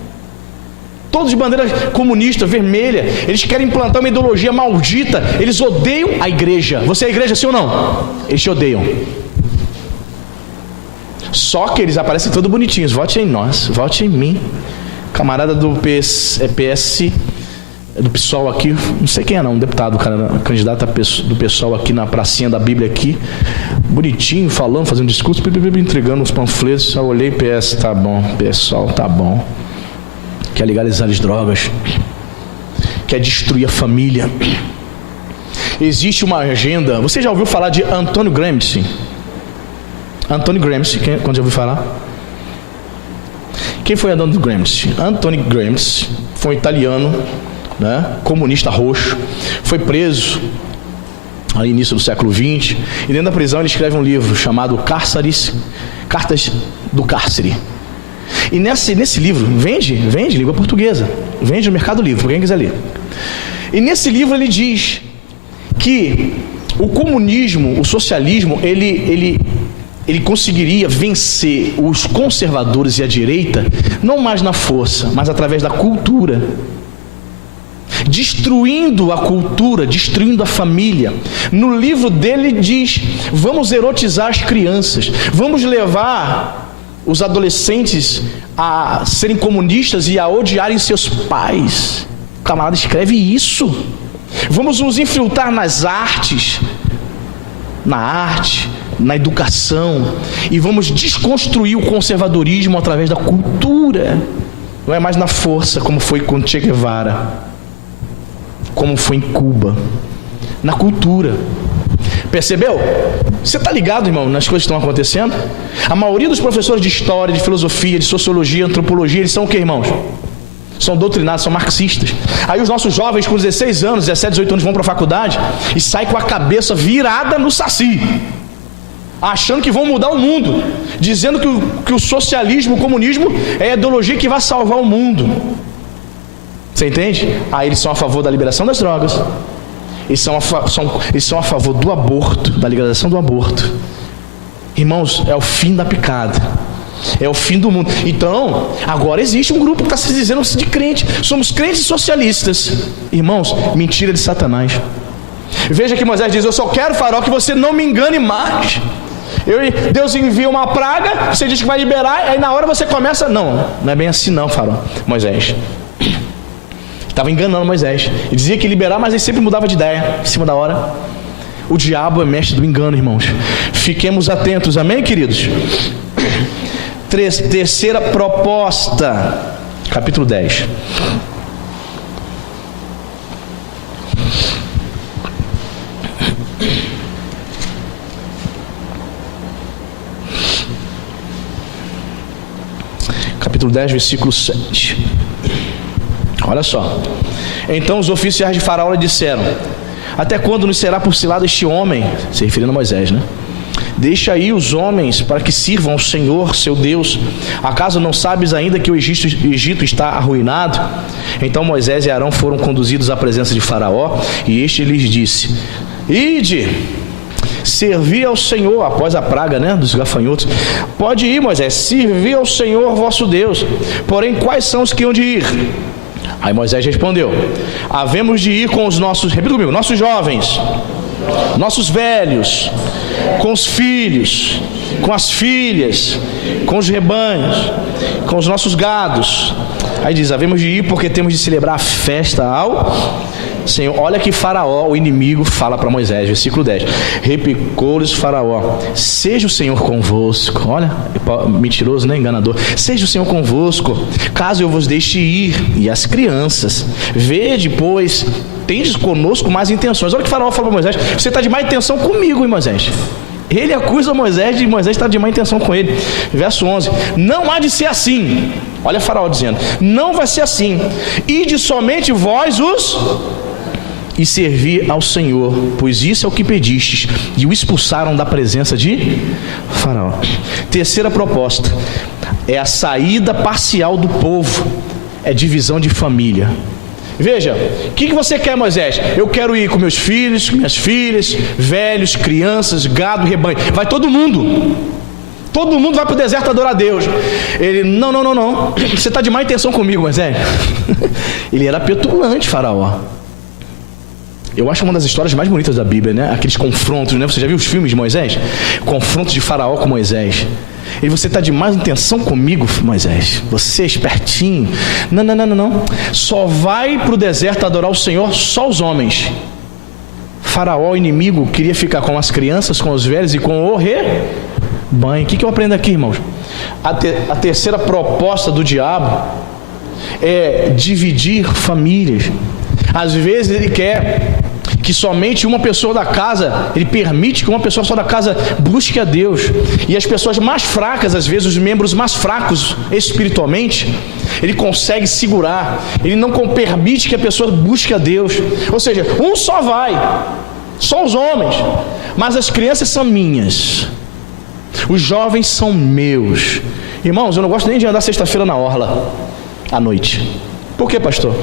todos de bandeira comunista, vermelha. Eles querem implantar uma ideologia maldita. Eles odeiam a igreja. Você é a igreja, sim ou não? Eles te odeiam. Só que eles aparecem todos bonitinhos. Vote em nós, vote em mim. Camarada do PS, do PSOL aqui, não sei quem é não, um deputado, cara, candidato do PSOL aqui na pracinha da Bíblia aqui, bonitinho, falando, fazendo discurso, entregando os panfletos. Eu olhei, PS, tá bom, PSOL, tá bom. Quer legalizar as drogas, quer destruir a família. Existe uma agenda. Você já ouviu falar de Antônio Gramsci? Antônio Gramsci, quando já ouviu falar? Quem foi Antônio Gramsci? Antônio Gramsci foi um italiano, né, comunista roxo, foi preso no início do século XX, e dentro da prisão ele escreve um livro chamado Cartas do Cárcere. E nesse livro, vende língua portuguesa, vende no Mercado Livre, para quem quiser ler. E nesse livro ele diz que o comunismo, o socialismo, ele conseguiria vencer os conservadores e a direita, não mais na força, mas através da cultura. Destruindo a cultura, destruindo a família. No livro dele diz: vamos erotizar as crianças, vamos levar os adolescentes a serem comunistas e a odiarem seus pais. O camarada escreve isso. Vamos nos infiltrar nas artes, na educação, e vamos desconstruir o conservadorismo através da cultura. Não é mais na força, como foi com Che Guevara, como foi em Cuba, na cultura. Percebeu? Você está ligado, irmão, nas coisas que estão acontecendo? A maioria dos professores de história, de filosofia, de sociologia, antropologia, eles são o que, irmãos? São doutrinados, são marxistas. Aí os nossos jovens com 16 anos, 17, 18 anos vão para a faculdade e saem com a cabeça virada no saci, achando que vão mudar o mundo, dizendo que o socialismo, o comunismo é a ideologia que vai salvar o mundo. Você entende? Aí eles são a favor da liberação das drogas, eles são a favor do aborto, da legalização do aborto. Irmãos, é o fim da picada, é o fim do mundo. Então, agora existe um grupo que está se dizendo de crente. Somos crentes socialistas. Irmãos, mentira de Satanás. Veja que Moisés diz: eu só quero, Faraó, que você não me engane mais. Deus envia uma praga, você diz que vai liberar, aí na hora você começa: não é bem assim não, Faraó. Moisés estava enganando Moisés. Ele dizia que ia liberar, mas ele sempre mudava de ideia, em cima da hora. O diabo é mestre do engano, irmãos. Fiquemos atentos, amém, queridos? Terceira proposta, capítulo 10. capítulo 10, versículo 7. Olha só. Então os oficiais de Faraó lhe disseram: até quando nos será por cilada este homem? Se referindo a Moisés, né? Deixa aí os homens para que sirvam ao Senhor, seu Deus. Acaso não sabes ainda que o Egito está arruinado? Então Moisés e Arão foram conduzidos à presença de Faraó, e este lhes disse: ide, servi ao Senhor, após a praga, né, dos gafanhotos. Pode ir, Moisés, servir ao Senhor vosso Deus. Porém, quais são os que hão de ir? Aí Moisés respondeu: havemos de ir com os nossos, repita comigo, nossos jovens, nossos velhos, com os filhos, com as filhas, com os rebanhos, com os nossos gados. Aí diz: havemos de ir porque temos de celebrar a festa ao Senhor. Olha que Faraó, o inimigo, fala para Moisés, versículo 10: replicou-lhes Faraó: seja o Senhor convosco. Olha, mentiroso, né? Enganador. Seja o Senhor convosco, caso eu vos deixe ir, e as crianças. Vede, pois, tendes conosco mais intenções. Olha que Faraó fala para Moisés: você está de má intenção comigo, hein, Moisés? Ele acusa Moisés de Moisés estar de má intenção com ele. Verso 11: não há de ser assim. Olha Faraó dizendo: não vai ser assim. Ide somente vós e servir ao Senhor, pois isso é o que pedistes. E o expulsaram da presença de Faraó. Terceira proposta é a saída parcial do povo, é divisão de família. Veja, o que você quer, Moisés? Eu quero ir com meus filhos, minhas filhas, velhos, crianças, gado, rebanho. Vai todo mundo. Todo mundo vai para o deserto adorar a Deus. Ele: não. Você está de má intenção comigo, Moisés. Ele era petulante, Faraó. Eu acho uma das histórias mais bonitas da Bíblia, né? Aqueles confrontos, né? Você já viu os filmes de Moisés? Confrontos de Faraó com Moisés. E você está de má intenção comigo, Moisés? Você é espertinho? Não. Só vai para o deserto adorar o Senhor só os homens. Faraó, o inimigo, queria ficar com as crianças, com os velhos e com o rebanho. O que eu aprendo aqui, irmãos? A terceira proposta do diabo é dividir famílias. Às vezes ele quer que somente uma pessoa da casa, ele permite que uma pessoa só da casa busque a Deus. E as pessoas mais fracas, às vezes os membros mais fracos espiritualmente, ele consegue segurar. Ele não permite que a pessoa busque a Deus. Ou seja, um só vai, só os homens, mas as crianças são minhas, os jovens são meus. Irmãos, eu não gosto nem de andar sexta-feira na orla à noite. Por quê, pastor?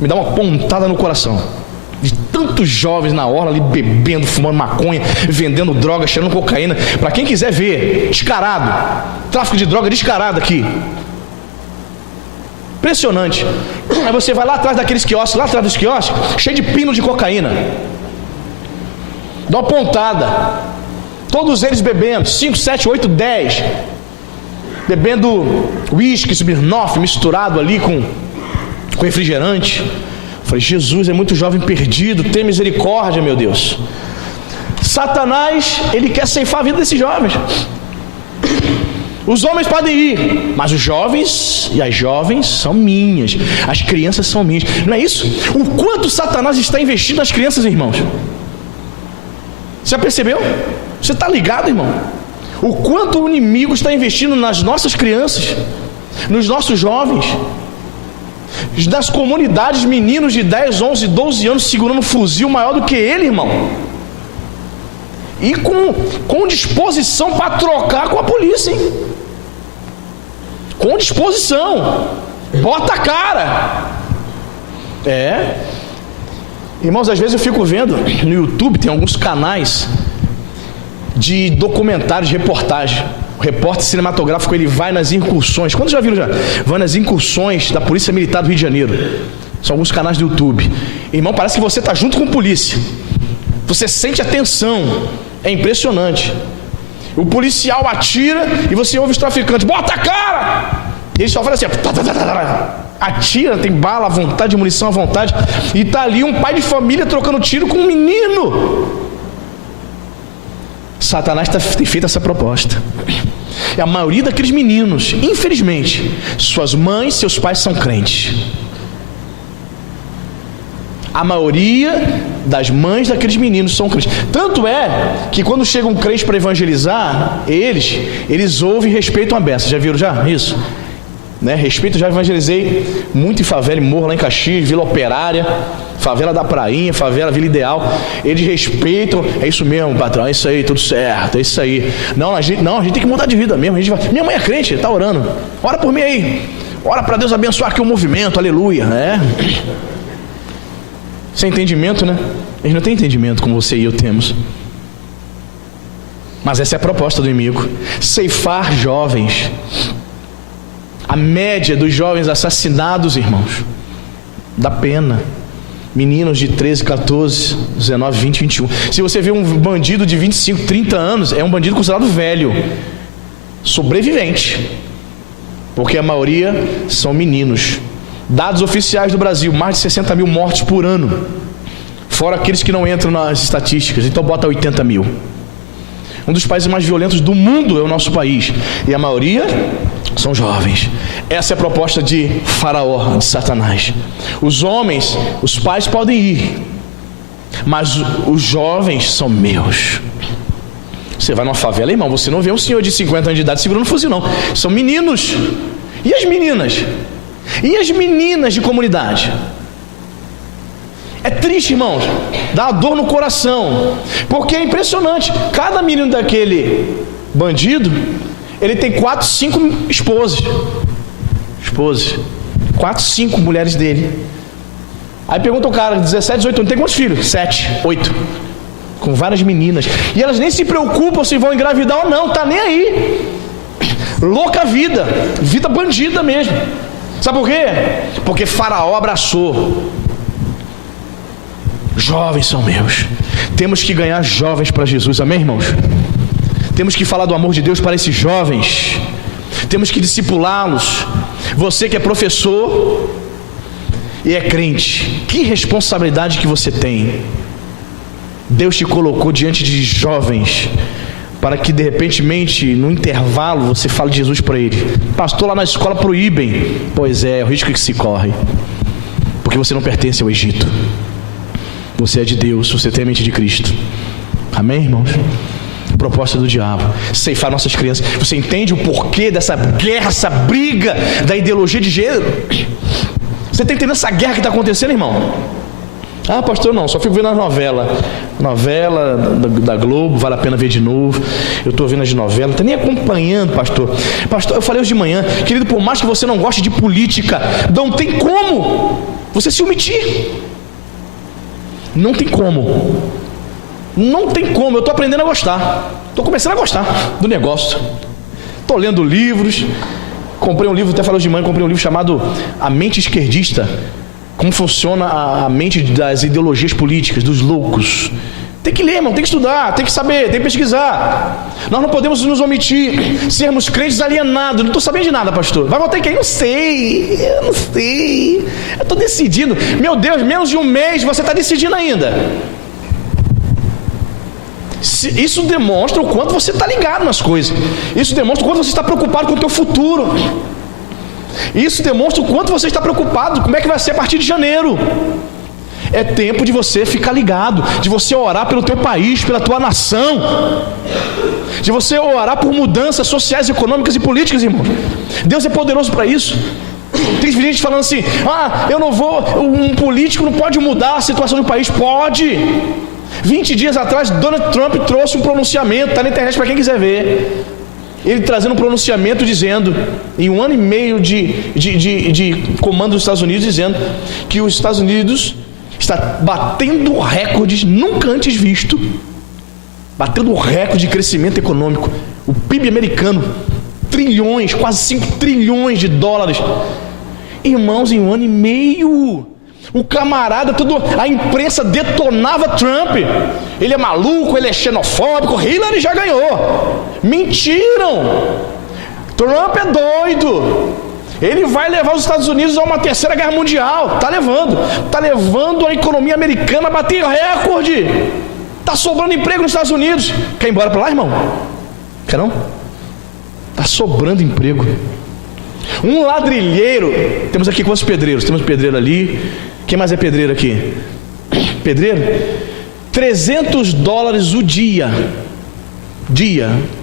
Me dá uma pontada no coração de tantos jovens na orla ali bebendo, fumando maconha, vendendo droga, cheirando cocaína. Para quem quiser ver, descarado, tráfico de droga descarado aqui, impressionante. Aí você vai lá atrás daqueles quiosques, lá atrás dos quiosques, cheio de pino de cocaína, dá uma pontada, todos eles bebendo 5, 7, 8, 10, bebendo uísque, Smirnoff misturado ali com refrigerante. Falei: Jesus, é muito jovem perdido, tem misericórdia, meu Deus. Satanás, ele quer ceifar a vida desses jovens. Os homens podem ir, mas os jovens e as jovens são minhas, as crianças são minhas. Não é isso? O quanto Satanás está investindo nas crianças, irmãos? Você já percebeu? Você está ligado, irmão? O quanto o inimigo está investindo nas nossas crianças, nos nossos jovens, das comunidades, meninos de 10, 11, 12 anos segurando um fuzil maior do que ele, irmão, e com disposição para trocar com a polícia, hein? Com disposição, bota a cara. Irmãos, às vezes eu fico vendo no YouTube, tem alguns canais de documentários, de reportagem. O repórter cinematográfico, ele vai nas incursões. Quantos já viram já? Vai nas incursões da Polícia Militar do Rio de Janeiro. São alguns canais do YouTube. Irmão, parece que você está junto com a polícia. Você sente a tensão. É impressionante. O policial atira e você ouve os traficantes: bota a cara! E ele só fala assim: atira, tem bala à vontade, munição à vontade. E está ali um pai de família trocando tiro com um menino. Satanás tem feito essa proposta. E a maioria daqueles meninos, infelizmente, suas mães, seus pais são crentes. A maioria das mães daqueles meninos são crentes. Tanto é que quando chega um crente para evangelizar, eles ouvem e respeitam a beça. Já viram já isso? né? Respeito, já evangelizei muito em favela, em morro lá em Caxias, Vila Operária, favela da Prainha, favela Vila Ideal. Eles respeitam, é isso mesmo, patrão, é isso aí, tudo certo, é isso aí. Não, a gente tem que mudar de vida mesmo. Minha mãe é crente, tá orando. Ora por mim aí. Ora para Deus abençoar aqui o movimento, aleluia, né? Sem entendimento, né? Eles não têm entendimento como você e eu temos. Mas essa é a proposta do inimigo: ceifar jovens. A média dos jovens assassinados, irmãos, dá pena. Meninos de 13, 14, 19, 20, 21. Se você vê um bandido de 25, 30 anos, é um bandido considerado velho, sobrevivente, porque a maioria são meninos. Dados oficiais do Brasil: mais de 60 mil mortes por ano, fora aqueles que não entram nas estatísticas. Então bota 80 mil. Um dos países mais violentos do mundo é o nosso país, e a maioria são jovens. Essa é a proposta de Faraó, de Satanás. Os homens, os pais podem ir, mas os jovens são meus. Você vai numa favela, irmão, você não vê um senhor de 50 anos de idade segurando um fuzil, não. São meninos. E as meninas? E as meninas de comunidade? É triste, irmãos, dá uma dor no coração, porque é impressionante. Cada menino daquele bandido, ele tem 4, 5 esposas, 4, 5 mulheres dele. Aí pergunta o cara, 17, 18 anos, tem quantos filhos? 7, 8, com várias meninas, e elas nem se preocupam se vão engravidar ou não, tá nem aí. Louca vida, vida bandida mesmo. Sabe por quê? Porque Faraó abraçou. Jovens são meus. Temos que ganhar jovens para Jesus, amém, irmãos? Temos que falar do amor de Deus para esses jovens. Temos que discipulá-los. Você que é professor e é crente, que responsabilidade que você tem. Deus te colocou diante de jovens para que de repentemente, no intervalo, você fale de Jesus para ele. Pastor, lá na escola proíbem. Pois é o risco que se corre, porque você não pertence ao Egito. Você é de Deus, você tem a mente de Cristo. Amém, irmãos? Proposta do diabo: ceifar nossas crianças. Você entende o porquê dessa guerra, essa briga da ideologia de gênero? Você está entendendo essa guerra que está acontecendo, irmão? Ah, pastor, não, só fico vendo as novelas. Novela da Globo, vale a pena ver de novo. Eu estou vendo as novelas, não está nem acompanhando, pastor. Pastor, eu falei hoje de manhã, querido, por mais que você não goste de política, não tem como você se omitir. Não tem como. Não tem como. Eu estou aprendendo a gostar. Estou começando a gostar do negócio. Estou lendo livros. Comprei um livro, até falei hoje de manhã, comprei um livro chamado A Mente Esquerdista. Como funciona a mente das ideologias políticas, dos loucos. Tem que ler, irmão, tem que estudar, tem que saber, tem que pesquisar. Nós não podemos nos omitir, sermos crentes alienados. Não estou sabendo de nada, pastor. Vai votar em quem? Eu não sei. Eu estou decidindo. Meu Deus, menos de um mês você está decidindo ainda. Isso demonstra o quanto você está ligado nas coisas. Isso demonstra o quanto você está preocupado com o teu futuro. Isso demonstra o quanto você está preocupado. Como é que vai ser a partir de janeiro? É tempo de você ficar ligado, de você orar pelo teu país, pela tua nação, de você orar por mudanças sociais, econômicas e políticas, irmão. Deus é poderoso para isso. Tem gente falando assim: ah, eu não vou, um político não pode mudar a situação do país. Pode. 20 dias atrás, Donald Trump trouxe um pronunciamento, está na internet para quem quiser ver. Ele trazendo um pronunciamento dizendo, em 1 ano e meio de comando dos Estados Unidos, dizendo que os Estados Unidos está batendo recordes nunca antes visto, batendo recorde de crescimento econômico. O PIB americano, trilhões, quase 5 trilhões de dólares. Irmãos, em 1 ano e meio, o camarada, a imprensa detonava Trump. Ele é maluco, ele é xenofóbico, Hillary já ganhou. Mentiram. Trump é doido. Ele vai levar os Estados Unidos a uma 3ª guerra mundial. Está levando a economia americana a bater recorde. Está sobrando emprego nos Estados Unidos. Quer ir embora para lá, irmão? Quer não? Está sobrando emprego. Um ladrilheiro. Temos aqui quantos pedreiros? Temos pedreiro ali. Quem mais é pedreiro aqui? Pedreiro? $300 o dia.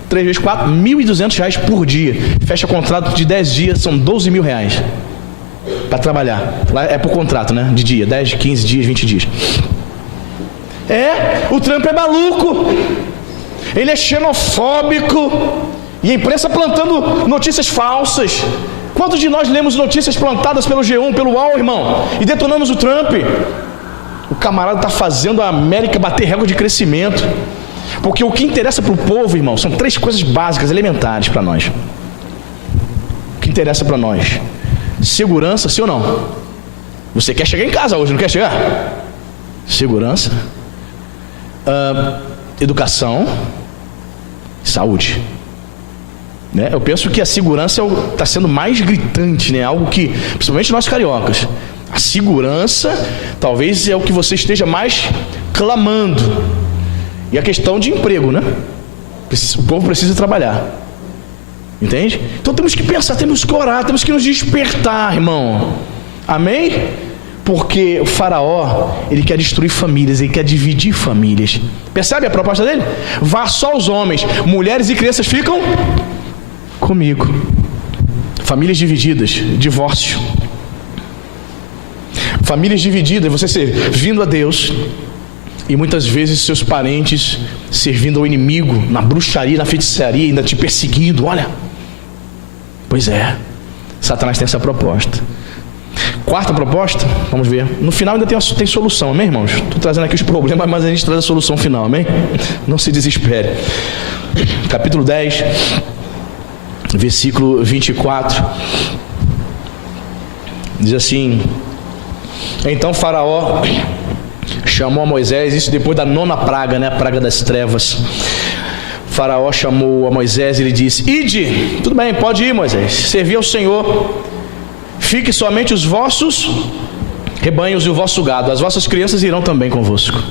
3 vezes 4, R$1.200 por dia. Fecha contrato de 10 dias, são R$12.000 para trabalhar. Lá é por contrato, né? De dia, 10, 15 dias, 20 dias. O Trump é maluco, ele é xenofóbico, e a imprensa plantando notícias falsas. Quantos de nós lemos notícias plantadas pelo G1, pelo UOL, irmão, e detonamos o Trump? O camarada está fazendo a América bater recorde de crescimento, porque o que interessa para o povo, irmão, são 3 coisas básicas, elementares para nós. O que interessa para nós: segurança, sim ou não? Você quer chegar em casa hoje, não quer chegar? Segurança, educação, saúde, né? Eu penso que a segurança está sendo mais gritante, né? Algo que, principalmente nós cariocas, a segurança talvez é o que você esteja mais clamando. E a questão de emprego, né? O povo precisa trabalhar, entende? Então temos que pensar, temos que orar, temos que nos despertar, irmão. Amém? Porque o faraó, ele quer destruir famílias, ele quer dividir famílias. Percebe a proposta dele? Vá só os homens, mulheres e crianças ficam comigo. Famílias divididas, divórcio. Famílias divididas, você servindo a Deus e muitas vezes seus parentes servindo ao inimigo, na bruxaria, na feitiçaria, ainda te perseguindo. Olha, pois é, Satanás tem essa proposta. Quarta proposta, vamos ver. No final ainda tem solução, amém, irmãos? Estou trazendo aqui os problemas, mas a gente traz a solução final, amém? Não se desespere. Capítulo 10, versículo 24. Diz assim: então Faraó chamou a Moisés, isso depois da 9ª praga, né? A praga das trevas. Faraó chamou a Moisés e ele disse: ide, tudo bem, pode ir, Moisés, servir ao Senhor. Fique somente os vossos rebanhos e o vosso gado, as vossas crianças irão também convosco.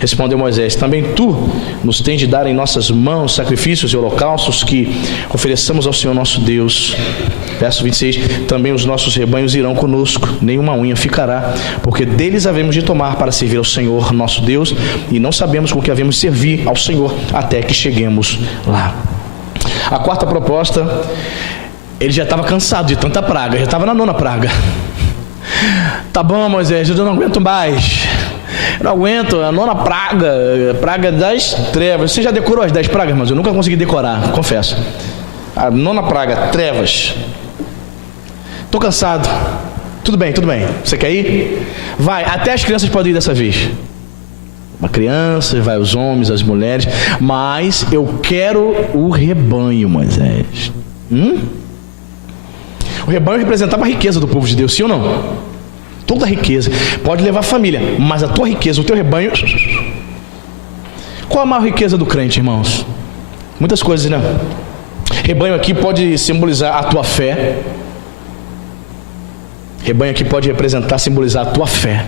Respondeu Moisés: também tu nos tens de dar em nossas mãos sacrifícios e holocaustos que ofereçamos ao Senhor nosso Deus. Verso 26: também os nossos rebanhos irão conosco, nenhuma unha ficará, porque deles havemos de tomar para servir ao Senhor nosso Deus, e não sabemos com que havemos de servir ao Senhor até que cheguemos lá. A quarta proposta: ele já estava cansado de tanta praga, já estava na 9ª praga. Tá bom, Moisés, eu não aguento mais. Eu não aguento, a 9ª praga, praga das trevas. Você já decorou as 10 pragas, mas eu nunca consegui decorar, confesso. A 9ª praga, trevas. Estou cansado. Tudo bem. Você quer ir? Vai, até as crianças podem ir dessa vez. Uma criança, vai os homens, as mulheres. Mas eu quero o rebanho, Moisés. O rebanho representava a riqueza do povo de Deus, sim ou não? Toda a riqueza. Pode levar a família, mas a tua riqueza, o teu rebanho. Qual a maior riqueza do crente, irmãos? Muitas coisas, né? Rebanho aqui pode simbolizar a tua fé. Rebanho aqui pode representar, simbolizar a tua fé.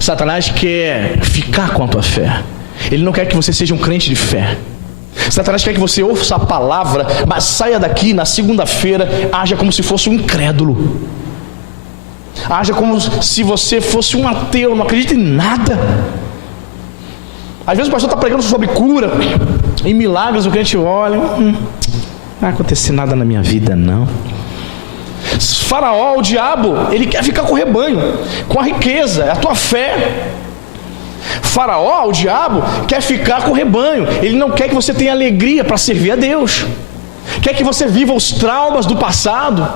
Satanás quer ficar com a tua fé. Ele não quer que você seja um crente de fé. Satanás quer que você ouça a palavra, mas saia daqui na segunda-feira, haja como se fosse um incrédulo. Haja como se você fosse um ateu, não acredita em nada. Às vezes o pastor está pregando sobre cura, em milagres, o crente olha, não vai acontecer nada na minha vida, não. Faraó, o diabo, ele quer ficar com o rebanho, com a riqueza, a tua fé. Faraó, o diabo, quer ficar com o rebanho. Ele não quer que você tenha alegria para servir a Deus. Quer que você viva os traumas do passado.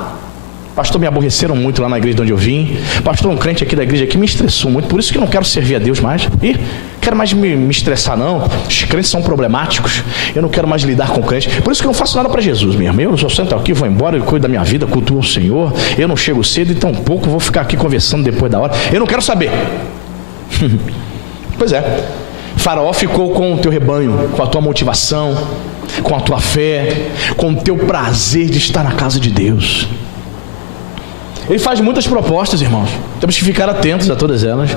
Pastor, me aborreceram muito lá na igreja de onde eu vim. Pastor, um crente aqui da igreja aqui me estressou muito. Por isso que eu não quero servir a Deus mais. E quero mais me estressar não. Os crentes são problemáticos. Eu não quero mais lidar com crente. Por isso que eu não faço nada para Jesus mesmo. Eu só sento aqui, vou embora, eu cuido da minha vida, cultuo o Senhor. Eu não chego cedo e tão pouco vou ficar aqui conversando depois da hora. Eu não quero saber. Pois é, Faraó ficou com o teu rebanho, com a tua motivação, com a tua fé, com o teu prazer de estar na casa de Deus. Ele faz muitas propostas, irmãos. Temos que ficar atentos a todas elas.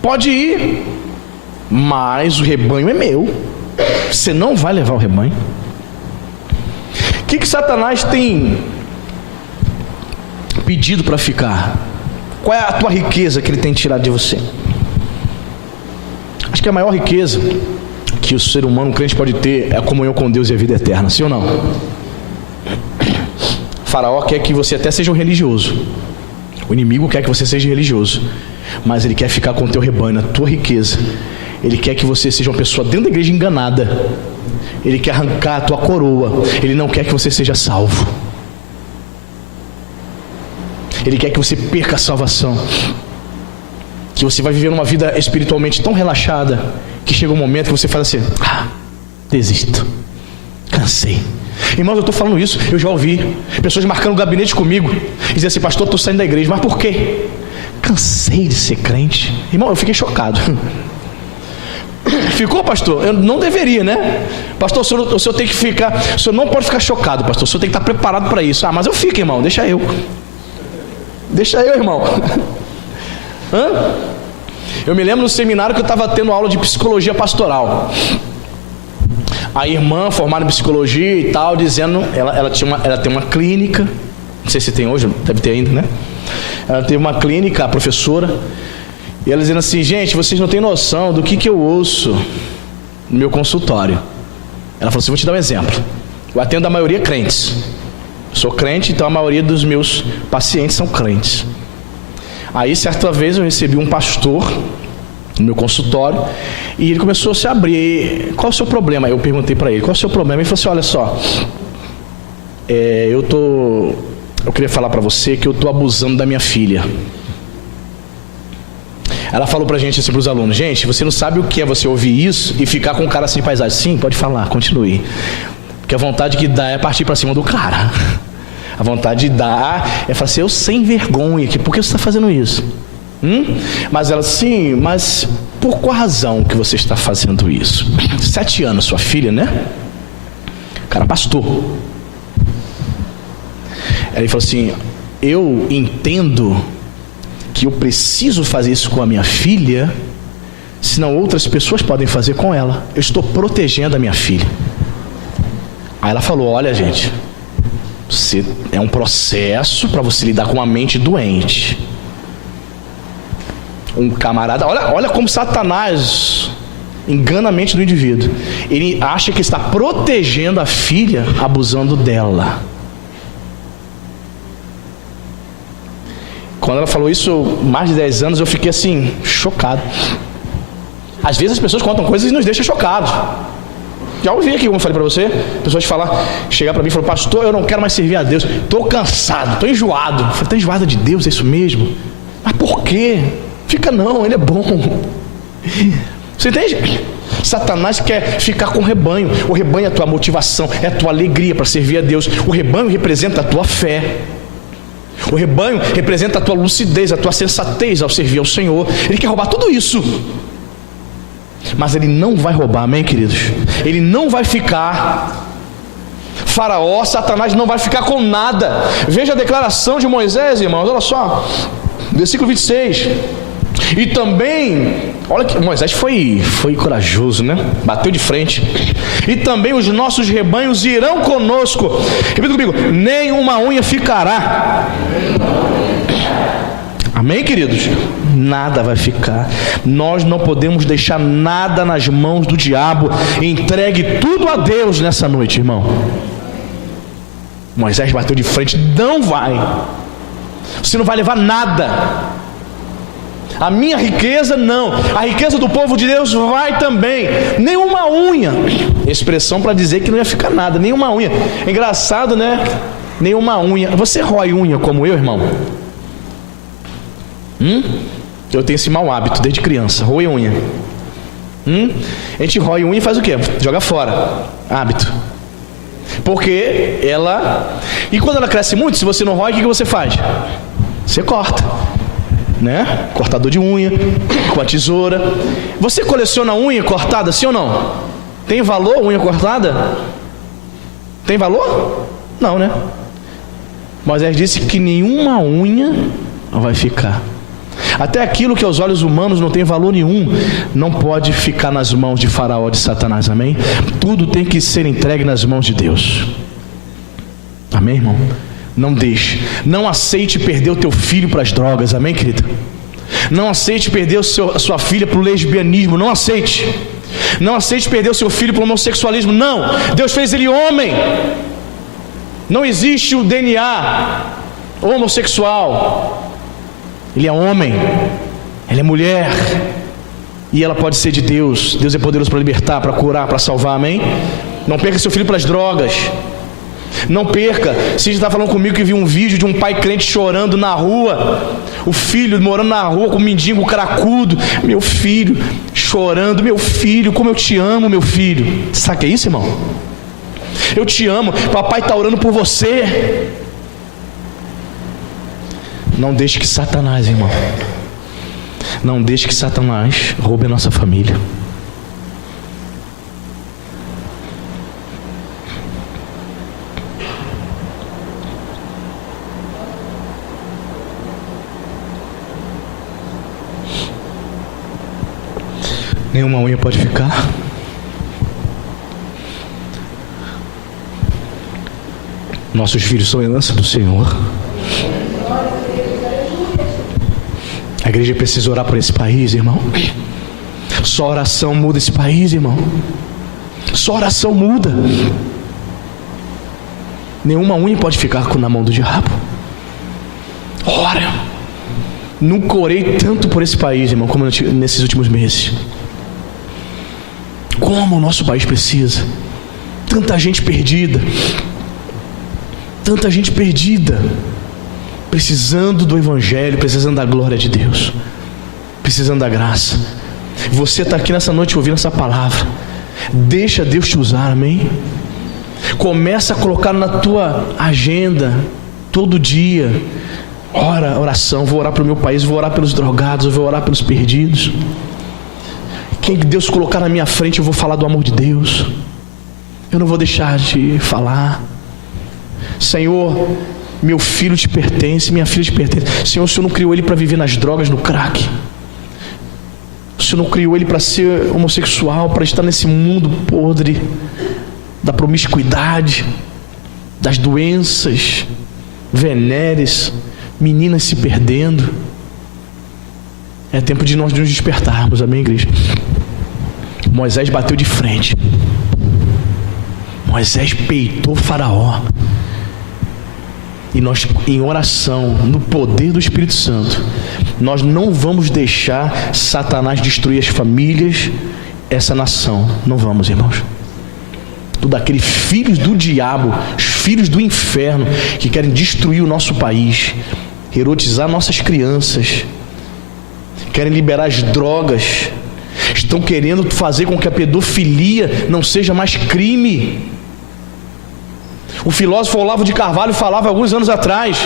Pode ir, mas o rebanho é meu. Você não vai levar o rebanho. O que Satanás tem pedido para ficar? Qual é a tua riqueza que ele tem tirado de você? Acho que a maior riqueza que o ser humano, o crente, pode ter é a comunhão com Deus e a vida eterna, sim ou não? Faraó quer que você até seja um religioso. O inimigo quer que você seja religioso, mas ele quer ficar com o teu rebanho, a tua riqueza. Ele quer que você seja uma pessoa dentro da igreja enganada. Ele quer arrancar a tua coroa. Ele não quer que você seja salvo. Ele quer que você perca a salvação, que você vai viver uma vida espiritualmente tão relaxada, que chega um momento que você fala assim: desisto, cansei. Irmãos, eu estou falando isso, eu já ouvi pessoas marcando gabinete comigo e dizendo assim: pastor, estou saindo da igreja. Mas por quê? Cansei de ser crente. Irmão, eu fiquei chocado. Ficou, pastor? Eu não deveria, né? Pastor, o senhor tem que ficar, o senhor não pode ficar chocado, pastor, o senhor tem que estar preparado para isso. Mas eu fico, irmão, deixa eu, irmão. Eu me lembro no seminário que eu estava tendo aula de psicologia pastoral. A irmã formada em psicologia e tal, dizendo, ela tem uma clínica, não sei se tem hoje, deve ter ainda, né? Ela teve uma clínica, a professora, e ela dizendo assim: gente, vocês não têm noção do que eu ouço no meu consultório. Ela falou assim: vou te dar um exemplo. Eu atendo a maioria crentes. Eu sou crente, então a maioria dos meus pacientes são crentes. Aí, certa vez, eu recebi um pastor no meu consultório e ele começou a se abrir. Qual é o seu problema? Eu perguntei para ele: qual é o seu problema? Ele falou assim: olha só, eu queria falar para você que eu estou abusando da minha filha. Ela falou pra gente assim, para os alunos: gente, você não sabe o que é você ouvir isso e ficar com o cara assim, paisagem. Sim, pode falar, continue. Porque a vontade que dá é partir para cima do cara. A vontade de dar é falar assim: eu sem vergonha, por que você está fazendo isso? Mas ela, sim, mas por qual razão que você está fazendo isso? 7 anos, sua filha, né? O cara pastor. Aí ele falou assim: eu entendo que eu preciso fazer isso com a minha filha, senão outras pessoas podem fazer com ela. Eu estou protegendo a minha filha. Aí ela falou: olha, gente, é um processo para você lidar com uma mente doente. Um camarada, olha como Satanás engana a mente do indivíduo. Ele acha que está protegendo a filha, abusando dela. Quando ela falou isso, mais de 10 anos, eu fiquei assim, chocado. Às vezes as pessoas contam coisas e nos deixam chocados. Já ouvi aqui, como eu falei para você, pessoas chegar para mim e falar: pastor, eu não quero mais servir a Deus, estou cansado, estou enjoado. Eu falei: está enjoada de Deus, é isso mesmo? Mas por quê? Fica não, ele é bom. Você entende? Satanás quer ficar com o rebanho. O rebanho é a tua motivação, é a tua alegria para servir a Deus. O rebanho representa a tua fé. O rebanho representa a tua lucidez, a tua sensatez ao servir ao Senhor. Ele quer roubar tudo isso. Mas ele não vai roubar, amém, queridos? Ele não vai ficar. Faraó, Satanás não vai ficar com nada. Veja a declaração de Moisés, irmãos, olha só, versículo 26. E também, olha que Moisés foi corajoso, né? Bateu de frente. E também os nossos rebanhos irão conosco. Repita comigo: nem uma unha ficará. Amém, queridos? Nada vai ficar. Nós não podemos deixar nada nas mãos do diabo. Entregue tudo a Deus nessa noite, irmão. Moisés bateu de frente: não vai. Você não vai levar nada. A minha riqueza não. A riqueza do povo de Deus vai também. Nenhuma unha. Expressão para dizer que não ia ficar nada. Nenhuma unha. É engraçado, né? Nenhuma unha. Você rói unha como eu, irmão? Eu tenho esse mau hábito desde criança. Rói unha. A gente rói unha e faz o quê? Joga fora. Hábito. Porque ela... E quando ela cresce muito, se você não rói, o que você faz? Você corta, né? Cortador de unha, com a tesoura. Você coleciona unha cortada, sim ou não? Tem valor unha cortada? Tem valor? Não, né? Moisés disse que nenhuma unha vai ficar. Até aquilo que aos olhos humanos não tem valor nenhum, não pode ficar nas mãos de Faraó, de Satanás, amém? Tudo tem que ser entregue nas mãos de Deus. Amém, irmão? Não deixe, não aceite perder o teu filho para as drogas, amém, querida? Não aceite perder a sua filha para o lesbianismo, não aceite. Não aceite perder o seu filho pelo homossexualismo. Não, Deus fez ele homem. Não existe o DNA homossexual. Ele é homem, ela é mulher, e ela pode ser de Deus. Deus é poderoso para libertar, para curar, para salvar, amém? Não perca seu filho para as drogas. Não perca. Você está falando comigo que viu um vídeo de um pai crente chorando na rua, o filho morando na rua com um mendigo cracudo, meu filho chorando, meu filho, como eu te amo, meu filho. Sabe o que é isso, irmão? Eu te amo, papai está orando por você. Não deixe que Satanás, irmão, não deixe que Satanás roube a nossa família. Nenhuma unha pode ficar. Nossos filhos são herança do Senhor. A igreja precisa orar por esse país, irmão. Só oração muda esse país, irmão. Só oração muda. Nenhuma unha pode ficar na mão do diabo. Ora. Nunca orei tanto por esse país, irmão, como nesses últimos meses. Como o nosso país precisa. Tanta gente perdida. Tanta gente perdida. Precisando do Evangelho, precisando da glória de Deus, precisando da graça. Você está aqui nessa noite ouvindo essa palavra. Deixa Deus te usar, amém? Começa a colocar na tua agenda, todo dia. Oração, vou orar para o meu país, vou orar pelos drogados, vou orar pelos perdidos. Quem Deus colocar na minha frente, eu vou falar do amor de Deus. Eu não vou deixar de falar. Senhor, meu filho te pertence, minha filha te pertence. Senhor, o Senhor não criou ele para viver nas drogas, no crack. O Senhor não criou ele para ser homossexual, para estar nesse mundo podre da promiscuidade, das doenças venéreas, meninas se perdendo. É tempo de nós nos despertarmos, amém, igreja? Moisés bateu de frente. Moisés peitou Faraó. E nós, em oração, no poder do Espírito Santo, nós não vamos deixar Satanás destruir as famílias, essa nação. Não vamos, irmãos. Tudo aqueles filhos do diabo, os filhos do inferno, que querem destruir o nosso país, erotizar nossas crianças, querem liberar as drogas, estão querendo fazer com que a pedofilia não seja mais crime. O filósofo Olavo de Carvalho falava alguns anos atrás.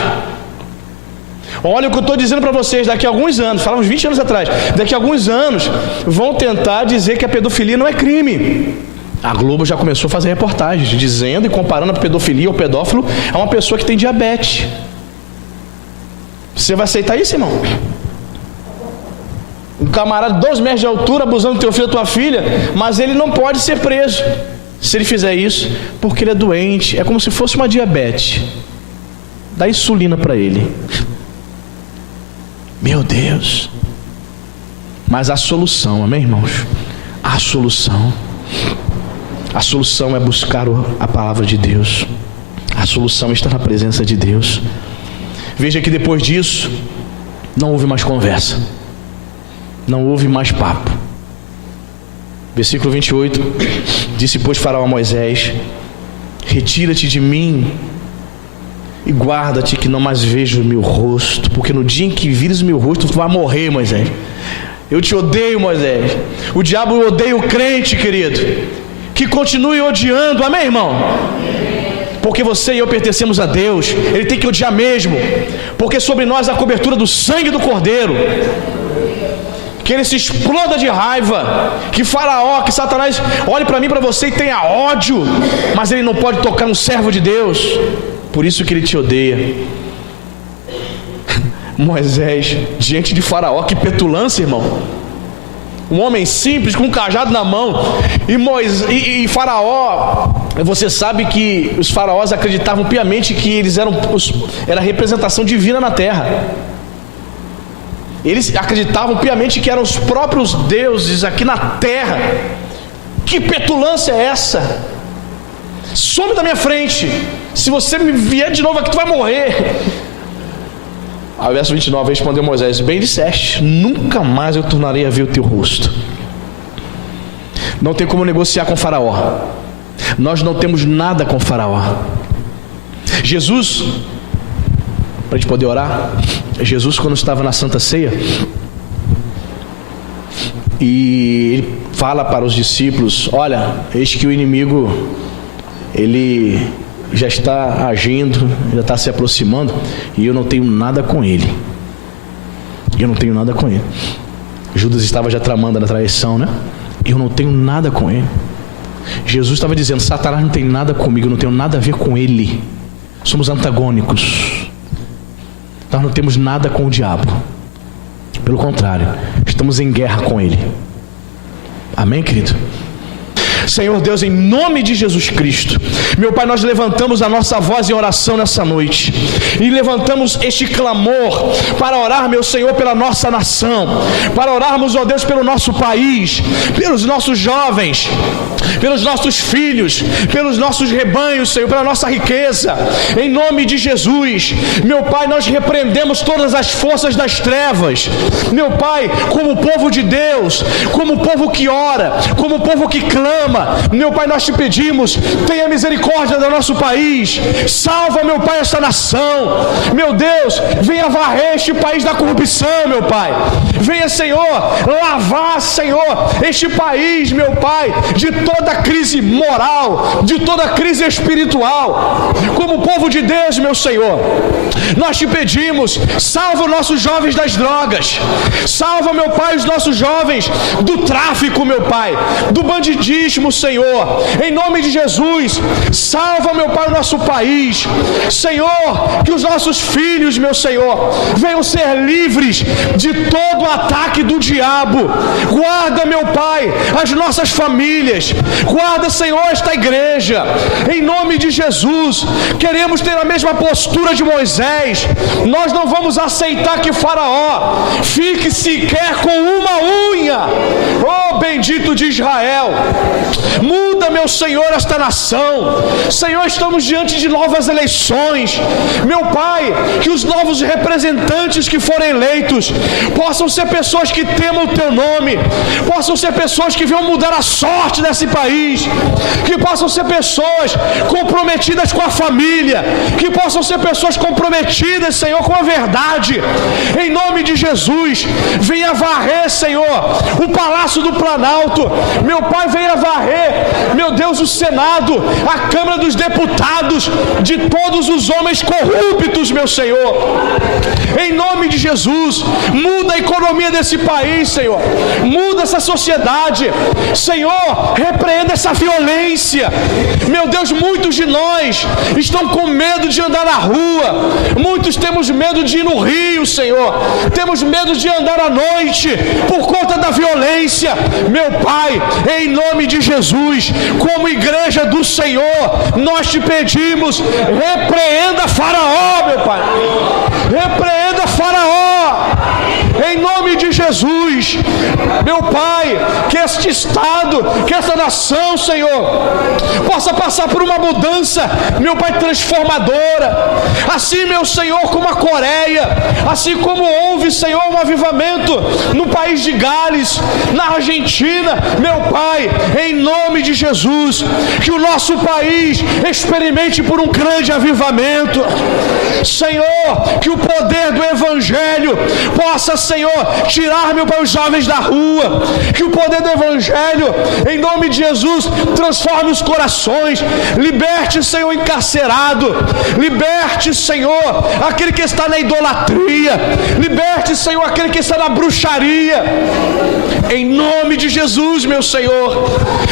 Olha o que eu estou dizendo para vocês, daqui a alguns anos, falamos 20 anos atrás, daqui a alguns anos vão tentar dizer que a pedofilia não é crime. A Globo já começou a fazer reportagens dizendo e comparando a pedofilia, o pedófilo, a uma pessoa que tem diabetes. Você vai aceitar isso, irmão? Um camarada de 2 metros de altura abusando do teu filho ou tua filha, mas ele não pode ser preso se ele fizer isso, porque ele é doente. É como se fosse uma diabetes. Dá insulina para ele. Meu Deus. Mas a solução, amém, irmãos? A solução é buscar a palavra de Deus. A solução está na presença de Deus. Veja que depois disso não houve mais conversa, não houve mais papo. Versículo 28, disse pois Faraó a Moisés: retira-te de mim e guarda-te que não mais vejo o meu rosto, porque no dia em que vires o meu rosto tu vai morrer, Moisés. Eu te odeio, Moisés. O diabo odeia o crente, querido. Que continue odiando, amém, irmão? Porque você e eu pertencemos a Deus. Ele tem que odiar mesmo, porque sobre nós há a cobertura do sangue do Cordeiro. Que ele se exploda de raiva, que Faraó, que Satanás olhe para mim e para você e tenha ódio, mas ele não pode tocar no servo de Deus. Por isso que ele te odeia. Moisés, diante de Faraó, que petulância, irmão. Um homem simples, com um cajado na mão. E Faraó, você sabe que os faraós acreditavam piamente que eles era a representação divina na terra. Eles acreditavam piamente que eram os próprios deuses aqui na terra Que petulância é essa? Some da minha frente. Se você me vier de novo aqui, tu vai morrer. Ao verso 29, respondeu Moisés: bem disseste, nunca mais eu tornarei a ver o teu rosto. Não tem como negociar com Faraó. Nós não temos nada com Faraó. Jesus, para a gente poder orar, Jesus, quando estava na Santa Ceia, e ele fala para os discípulos: olha, eis que o inimigo, ele já está agindo, já está se aproximando, e eu não tenho nada com ele. Eu não tenho nada com ele. Judas estava já tramando a traição, né? Eu não tenho nada com ele. Jesus estava dizendo: Satanás não tem nada comigo, eu não tenho nada a ver com ele. Somos antagônicos. Nós não temos nada com o diabo. Pelo contrário, estamos em guerra com ele. Amém, querido? Senhor Deus, em nome de Jesus Cristo, meu Pai, nós levantamos a nossa voz em oração nessa noite, e levantamos este clamor para orar, meu Senhor, pela nossa nação, para orarmos, ó Deus, pelo nosso país, pelos nossos jovens, pelos nossos filhos, pelos nossos rebanhos, Senhor, pela nossa riqueza, em nome de Jesus. Meu Pai, nós repreendemos todas as forças das trevas, meu Pai, como povo de Deus, como povo que ora, como povo que clama. Meu Pai, nós te pedimos, tenha misericórdia do nosso país, salva, meu Pai, esta nação. Meu Deus, venha varrer este país da corrupção, meu Pai. Venha, Senhor, lavar, Senhor, este país, meu Pai, de toda crise moral, de toda crise espiritual. Como povo de Deus, meu Senhor, nós te pedimos, salva os nossos jovens das drogas, salva, meu Pai, os nossos jovens do tráfico, meu Pai, do bandidismo, Senhor, em nome de Jesus. Salva, meu Pai, o nosso país, Senhor, que os nossos filhos, meu Senhor, venham ser livres de todo o ataque do diabo. Guarda, meu Pai, as nossas famílias, guarda, Senhor, esta igreja, em nome de Jesus. Queremos ter a mesma postura de Moisés. Nós não vamos aceitar que Faraó fique sequer com uma unha. Oh, bendito de Israel, muda, meu Senhor, esta nação. Senhor, estamos diante de novas eleições, meu Pai, que os novos representantes que forem eleitos possam ser pessoas que temam o teu nome, possam ser pessoas que venham mudar a sorte desse país, que possam ser pessoas comprometidas com a família, que possam ser pessoas comprometidas, Senhor, com a verdade. Em nome de Jesus, venha varrer, Senhor, o Palácio do Planalto. Meu Pai, venha varrer, meu Deus, o Senado, a Câmara dos Deputados, de todos os homens corruptos, meu Senhor. Em nome de Jesus, muda a economia desse país, Senhor, muda essa sociedade, Senhor, repreenda essa violência. Meu Deus, muitos de nós estão com medo de andar na rua, muitos temos medo de ir no rio, Senhor, temos medo de andar à noite por conta da violência. Meu Pai, em nome de Jesus, como igreja do Senhor, nós te pedimos, repreenda Faraó, meu Pai, repreenda Faraó, em nome de Jesus. Meu Pai, que este estado, que esta nação, Senhor, possa passar por uma mudança, meu Pai, transformadora, assim, meu Senhor, como a Coreia, assim como houve, Senhor, um avivamento no país de Gales, na Argentina. Meu Pai, em nome de Jesus, que o nosso país experimente por um grande avivamento, Senhor, que o poder do Evangelho possa, Senhor, tirar, meu Pai, os jovens da rua, que o poder do Evangelho, em nome de Jesus, transforme os corações, liberte, Senhor, o encarcerado, liberte, Senhor, aquele que está na idolatria, liberte, Senhor, aquele que está na bruxaria, em nome de Jesus, meu Senhor.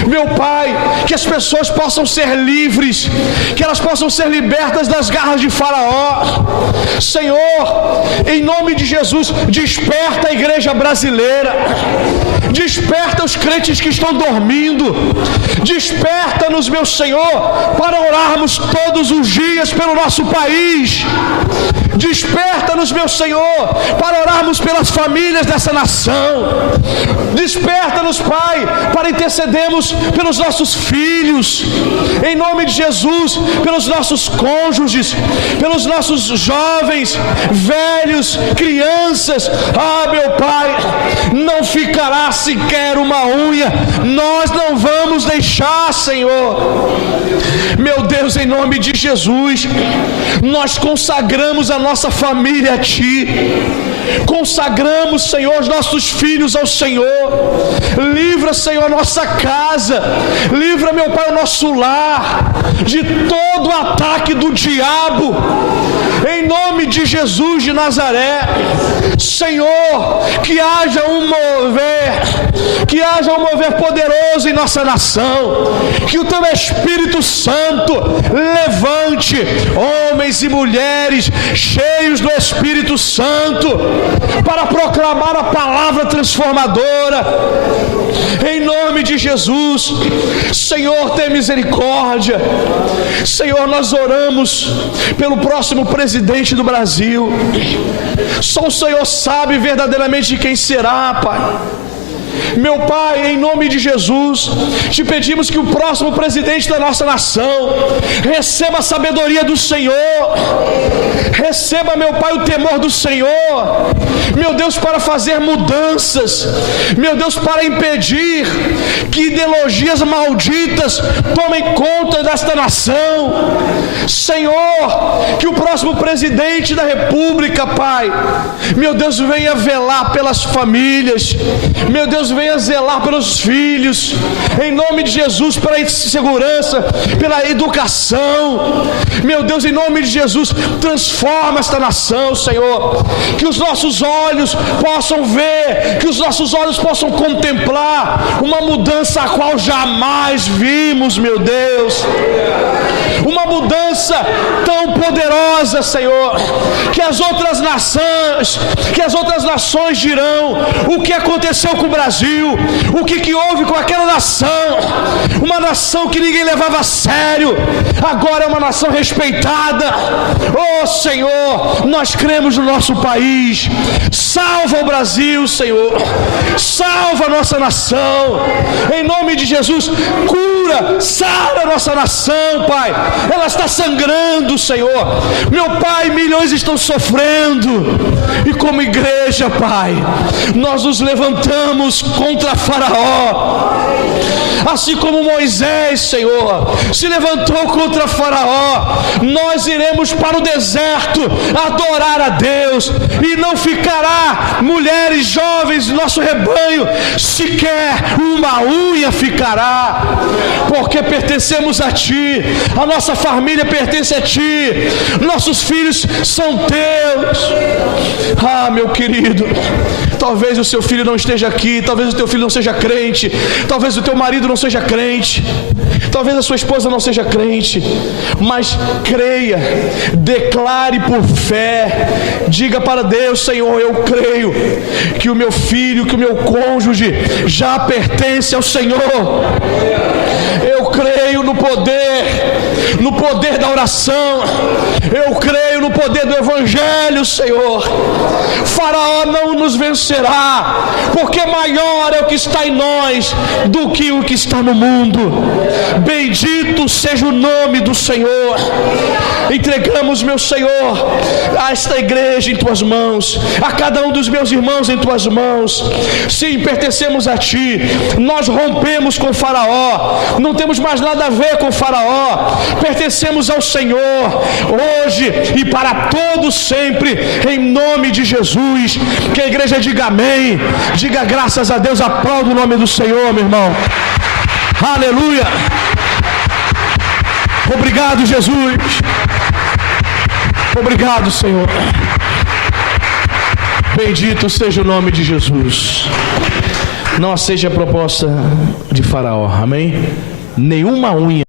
Meu Pai, que as pessoas possam ser livres, que elas possam ser libertas das garras de Faraó. Senhor, em nome de Jesus, desperta a igreja brasileira, desperta Desperta os crentes que estão dormindo. Desperta-nos, meu Senhor, para orarmos todos os dias pelo nosso país. Desperta-nos, meu Senhor, para orarmos pelas famílias dessa nação. Desperta-nos, Pai, para intercedermos pelos nossos filhos, em nome de Jesus, pelos nossos cônjuges, pelos nossos jovens, velhos, crianças. Ah, meu Pai, não ficará sequer uma unha, nós não vamos deixar, Senhor. Meu Deus, em nome de Jesus, nós consagramos a nossa família a Ti. Consagramos, Senhor, os nossos filhos ao Senhor. Livra, Senhor, a nossa casa. Livra, meu Pai, o nosso lar de todo o ataque do diabo. Em nome de Jesus de Nazaré, Senhor, que haja um mover poderoso em nossa nação. Que o Teu Espírito Santo levante homens e mulheres cheios do Espírito Santo para proclamar a palavra transformadora. Em nome de Jesus, Senhor, tem misericórdia. Senhor, nós oramos pelo próximo presidente do Brasil. Só o Senhor sabe verdadeiramente de quem será, Pai. Meu Pai, em nome de Jesus, te pedimos que o próximo presidente da nossa nação receba a sabedoria do Senhor, receba, meu Pai, o temor do Senhor, meu Deus, para fazer mudanças, meu Deus, para impedir que ideologias malditas tomem conta desta nação. Senhor, que o próximo presidente da República, Pai, meu Deus, venha velar pelas famílias, meu Deus, venha zelar pelos filhos, em nome de Jesus, pela segurança, pela educação. Meu Deus, em nome de Jesus, transforma esta nação, Senhor, que os nossos olhos possam ver, que os nossos olhos possam contemplar uma mudança a qual jamais vimos, meu Deus. Uma mudança tão poderosa, Senhor, que as outras nações dirão o que aconteceu com o Brasil, o que houve com aquela nação, uma nação que ninguém levava a sério, agora é uma nação respeitada. Oh, Senhor, nós cremos no nosso país. Salva o Brasil, Senhor, salva a nossa nação, em nome de Jesus. Cura, sara a nossa nação, Pai, ela está sangrando, Senhor. Meu Pai, milhões estão sofrendo, e como igreja, Pai, nós nos levantamos contra Faraó, assim como Moisés, Senhor, se levantou contra Faraó. Nós iremos para o deserto adorar a Deus, e não ficará mulheres jovens do nosso rebanho, sequer uma unha ficará, porque pertencemos a Ti, a nossa família pertence a Ti, nossos filhos são Teus. Ah, meu querido, talvez o seu filho não esteja aqui, talvez o teu filho não seja crente, talvez o teu marido não seja crente, talvez a sua esposa não seja crente, mas creia, declare por fé, diga para Deus: Senhor, eu creio que o meu filho, que o meu cônjuge já pertence ao Senhor. Eu creio no poder da oração, eu creio no poder do Evangelho, Senhor. Faraó não nos vencerá, porque maior é o que está em nós do que o que está no mundo. Bendito seja o nome do Senhor. Entregamos, meu Senhor, a esta igreja em Tuas mãos, a cada um dos meus irmãos em Tuas mãos. Sim, pertencemos a Ti, nós rompemos com Faraó, não temos mais nada a ver com Faraó, pertencemos ao Senhor, hoje e para todos sempre, em nome de Jesus. Que a igreja diga amém, diga graças a Deus, aplauda o nome do Senhor, meu irmão. Aleluia. Obrigado, Jesus. Obrigado, Senhor. Bendito seja o nome de Jesus. Não aceite a proposta de Faraó, amém? Nenhuma unha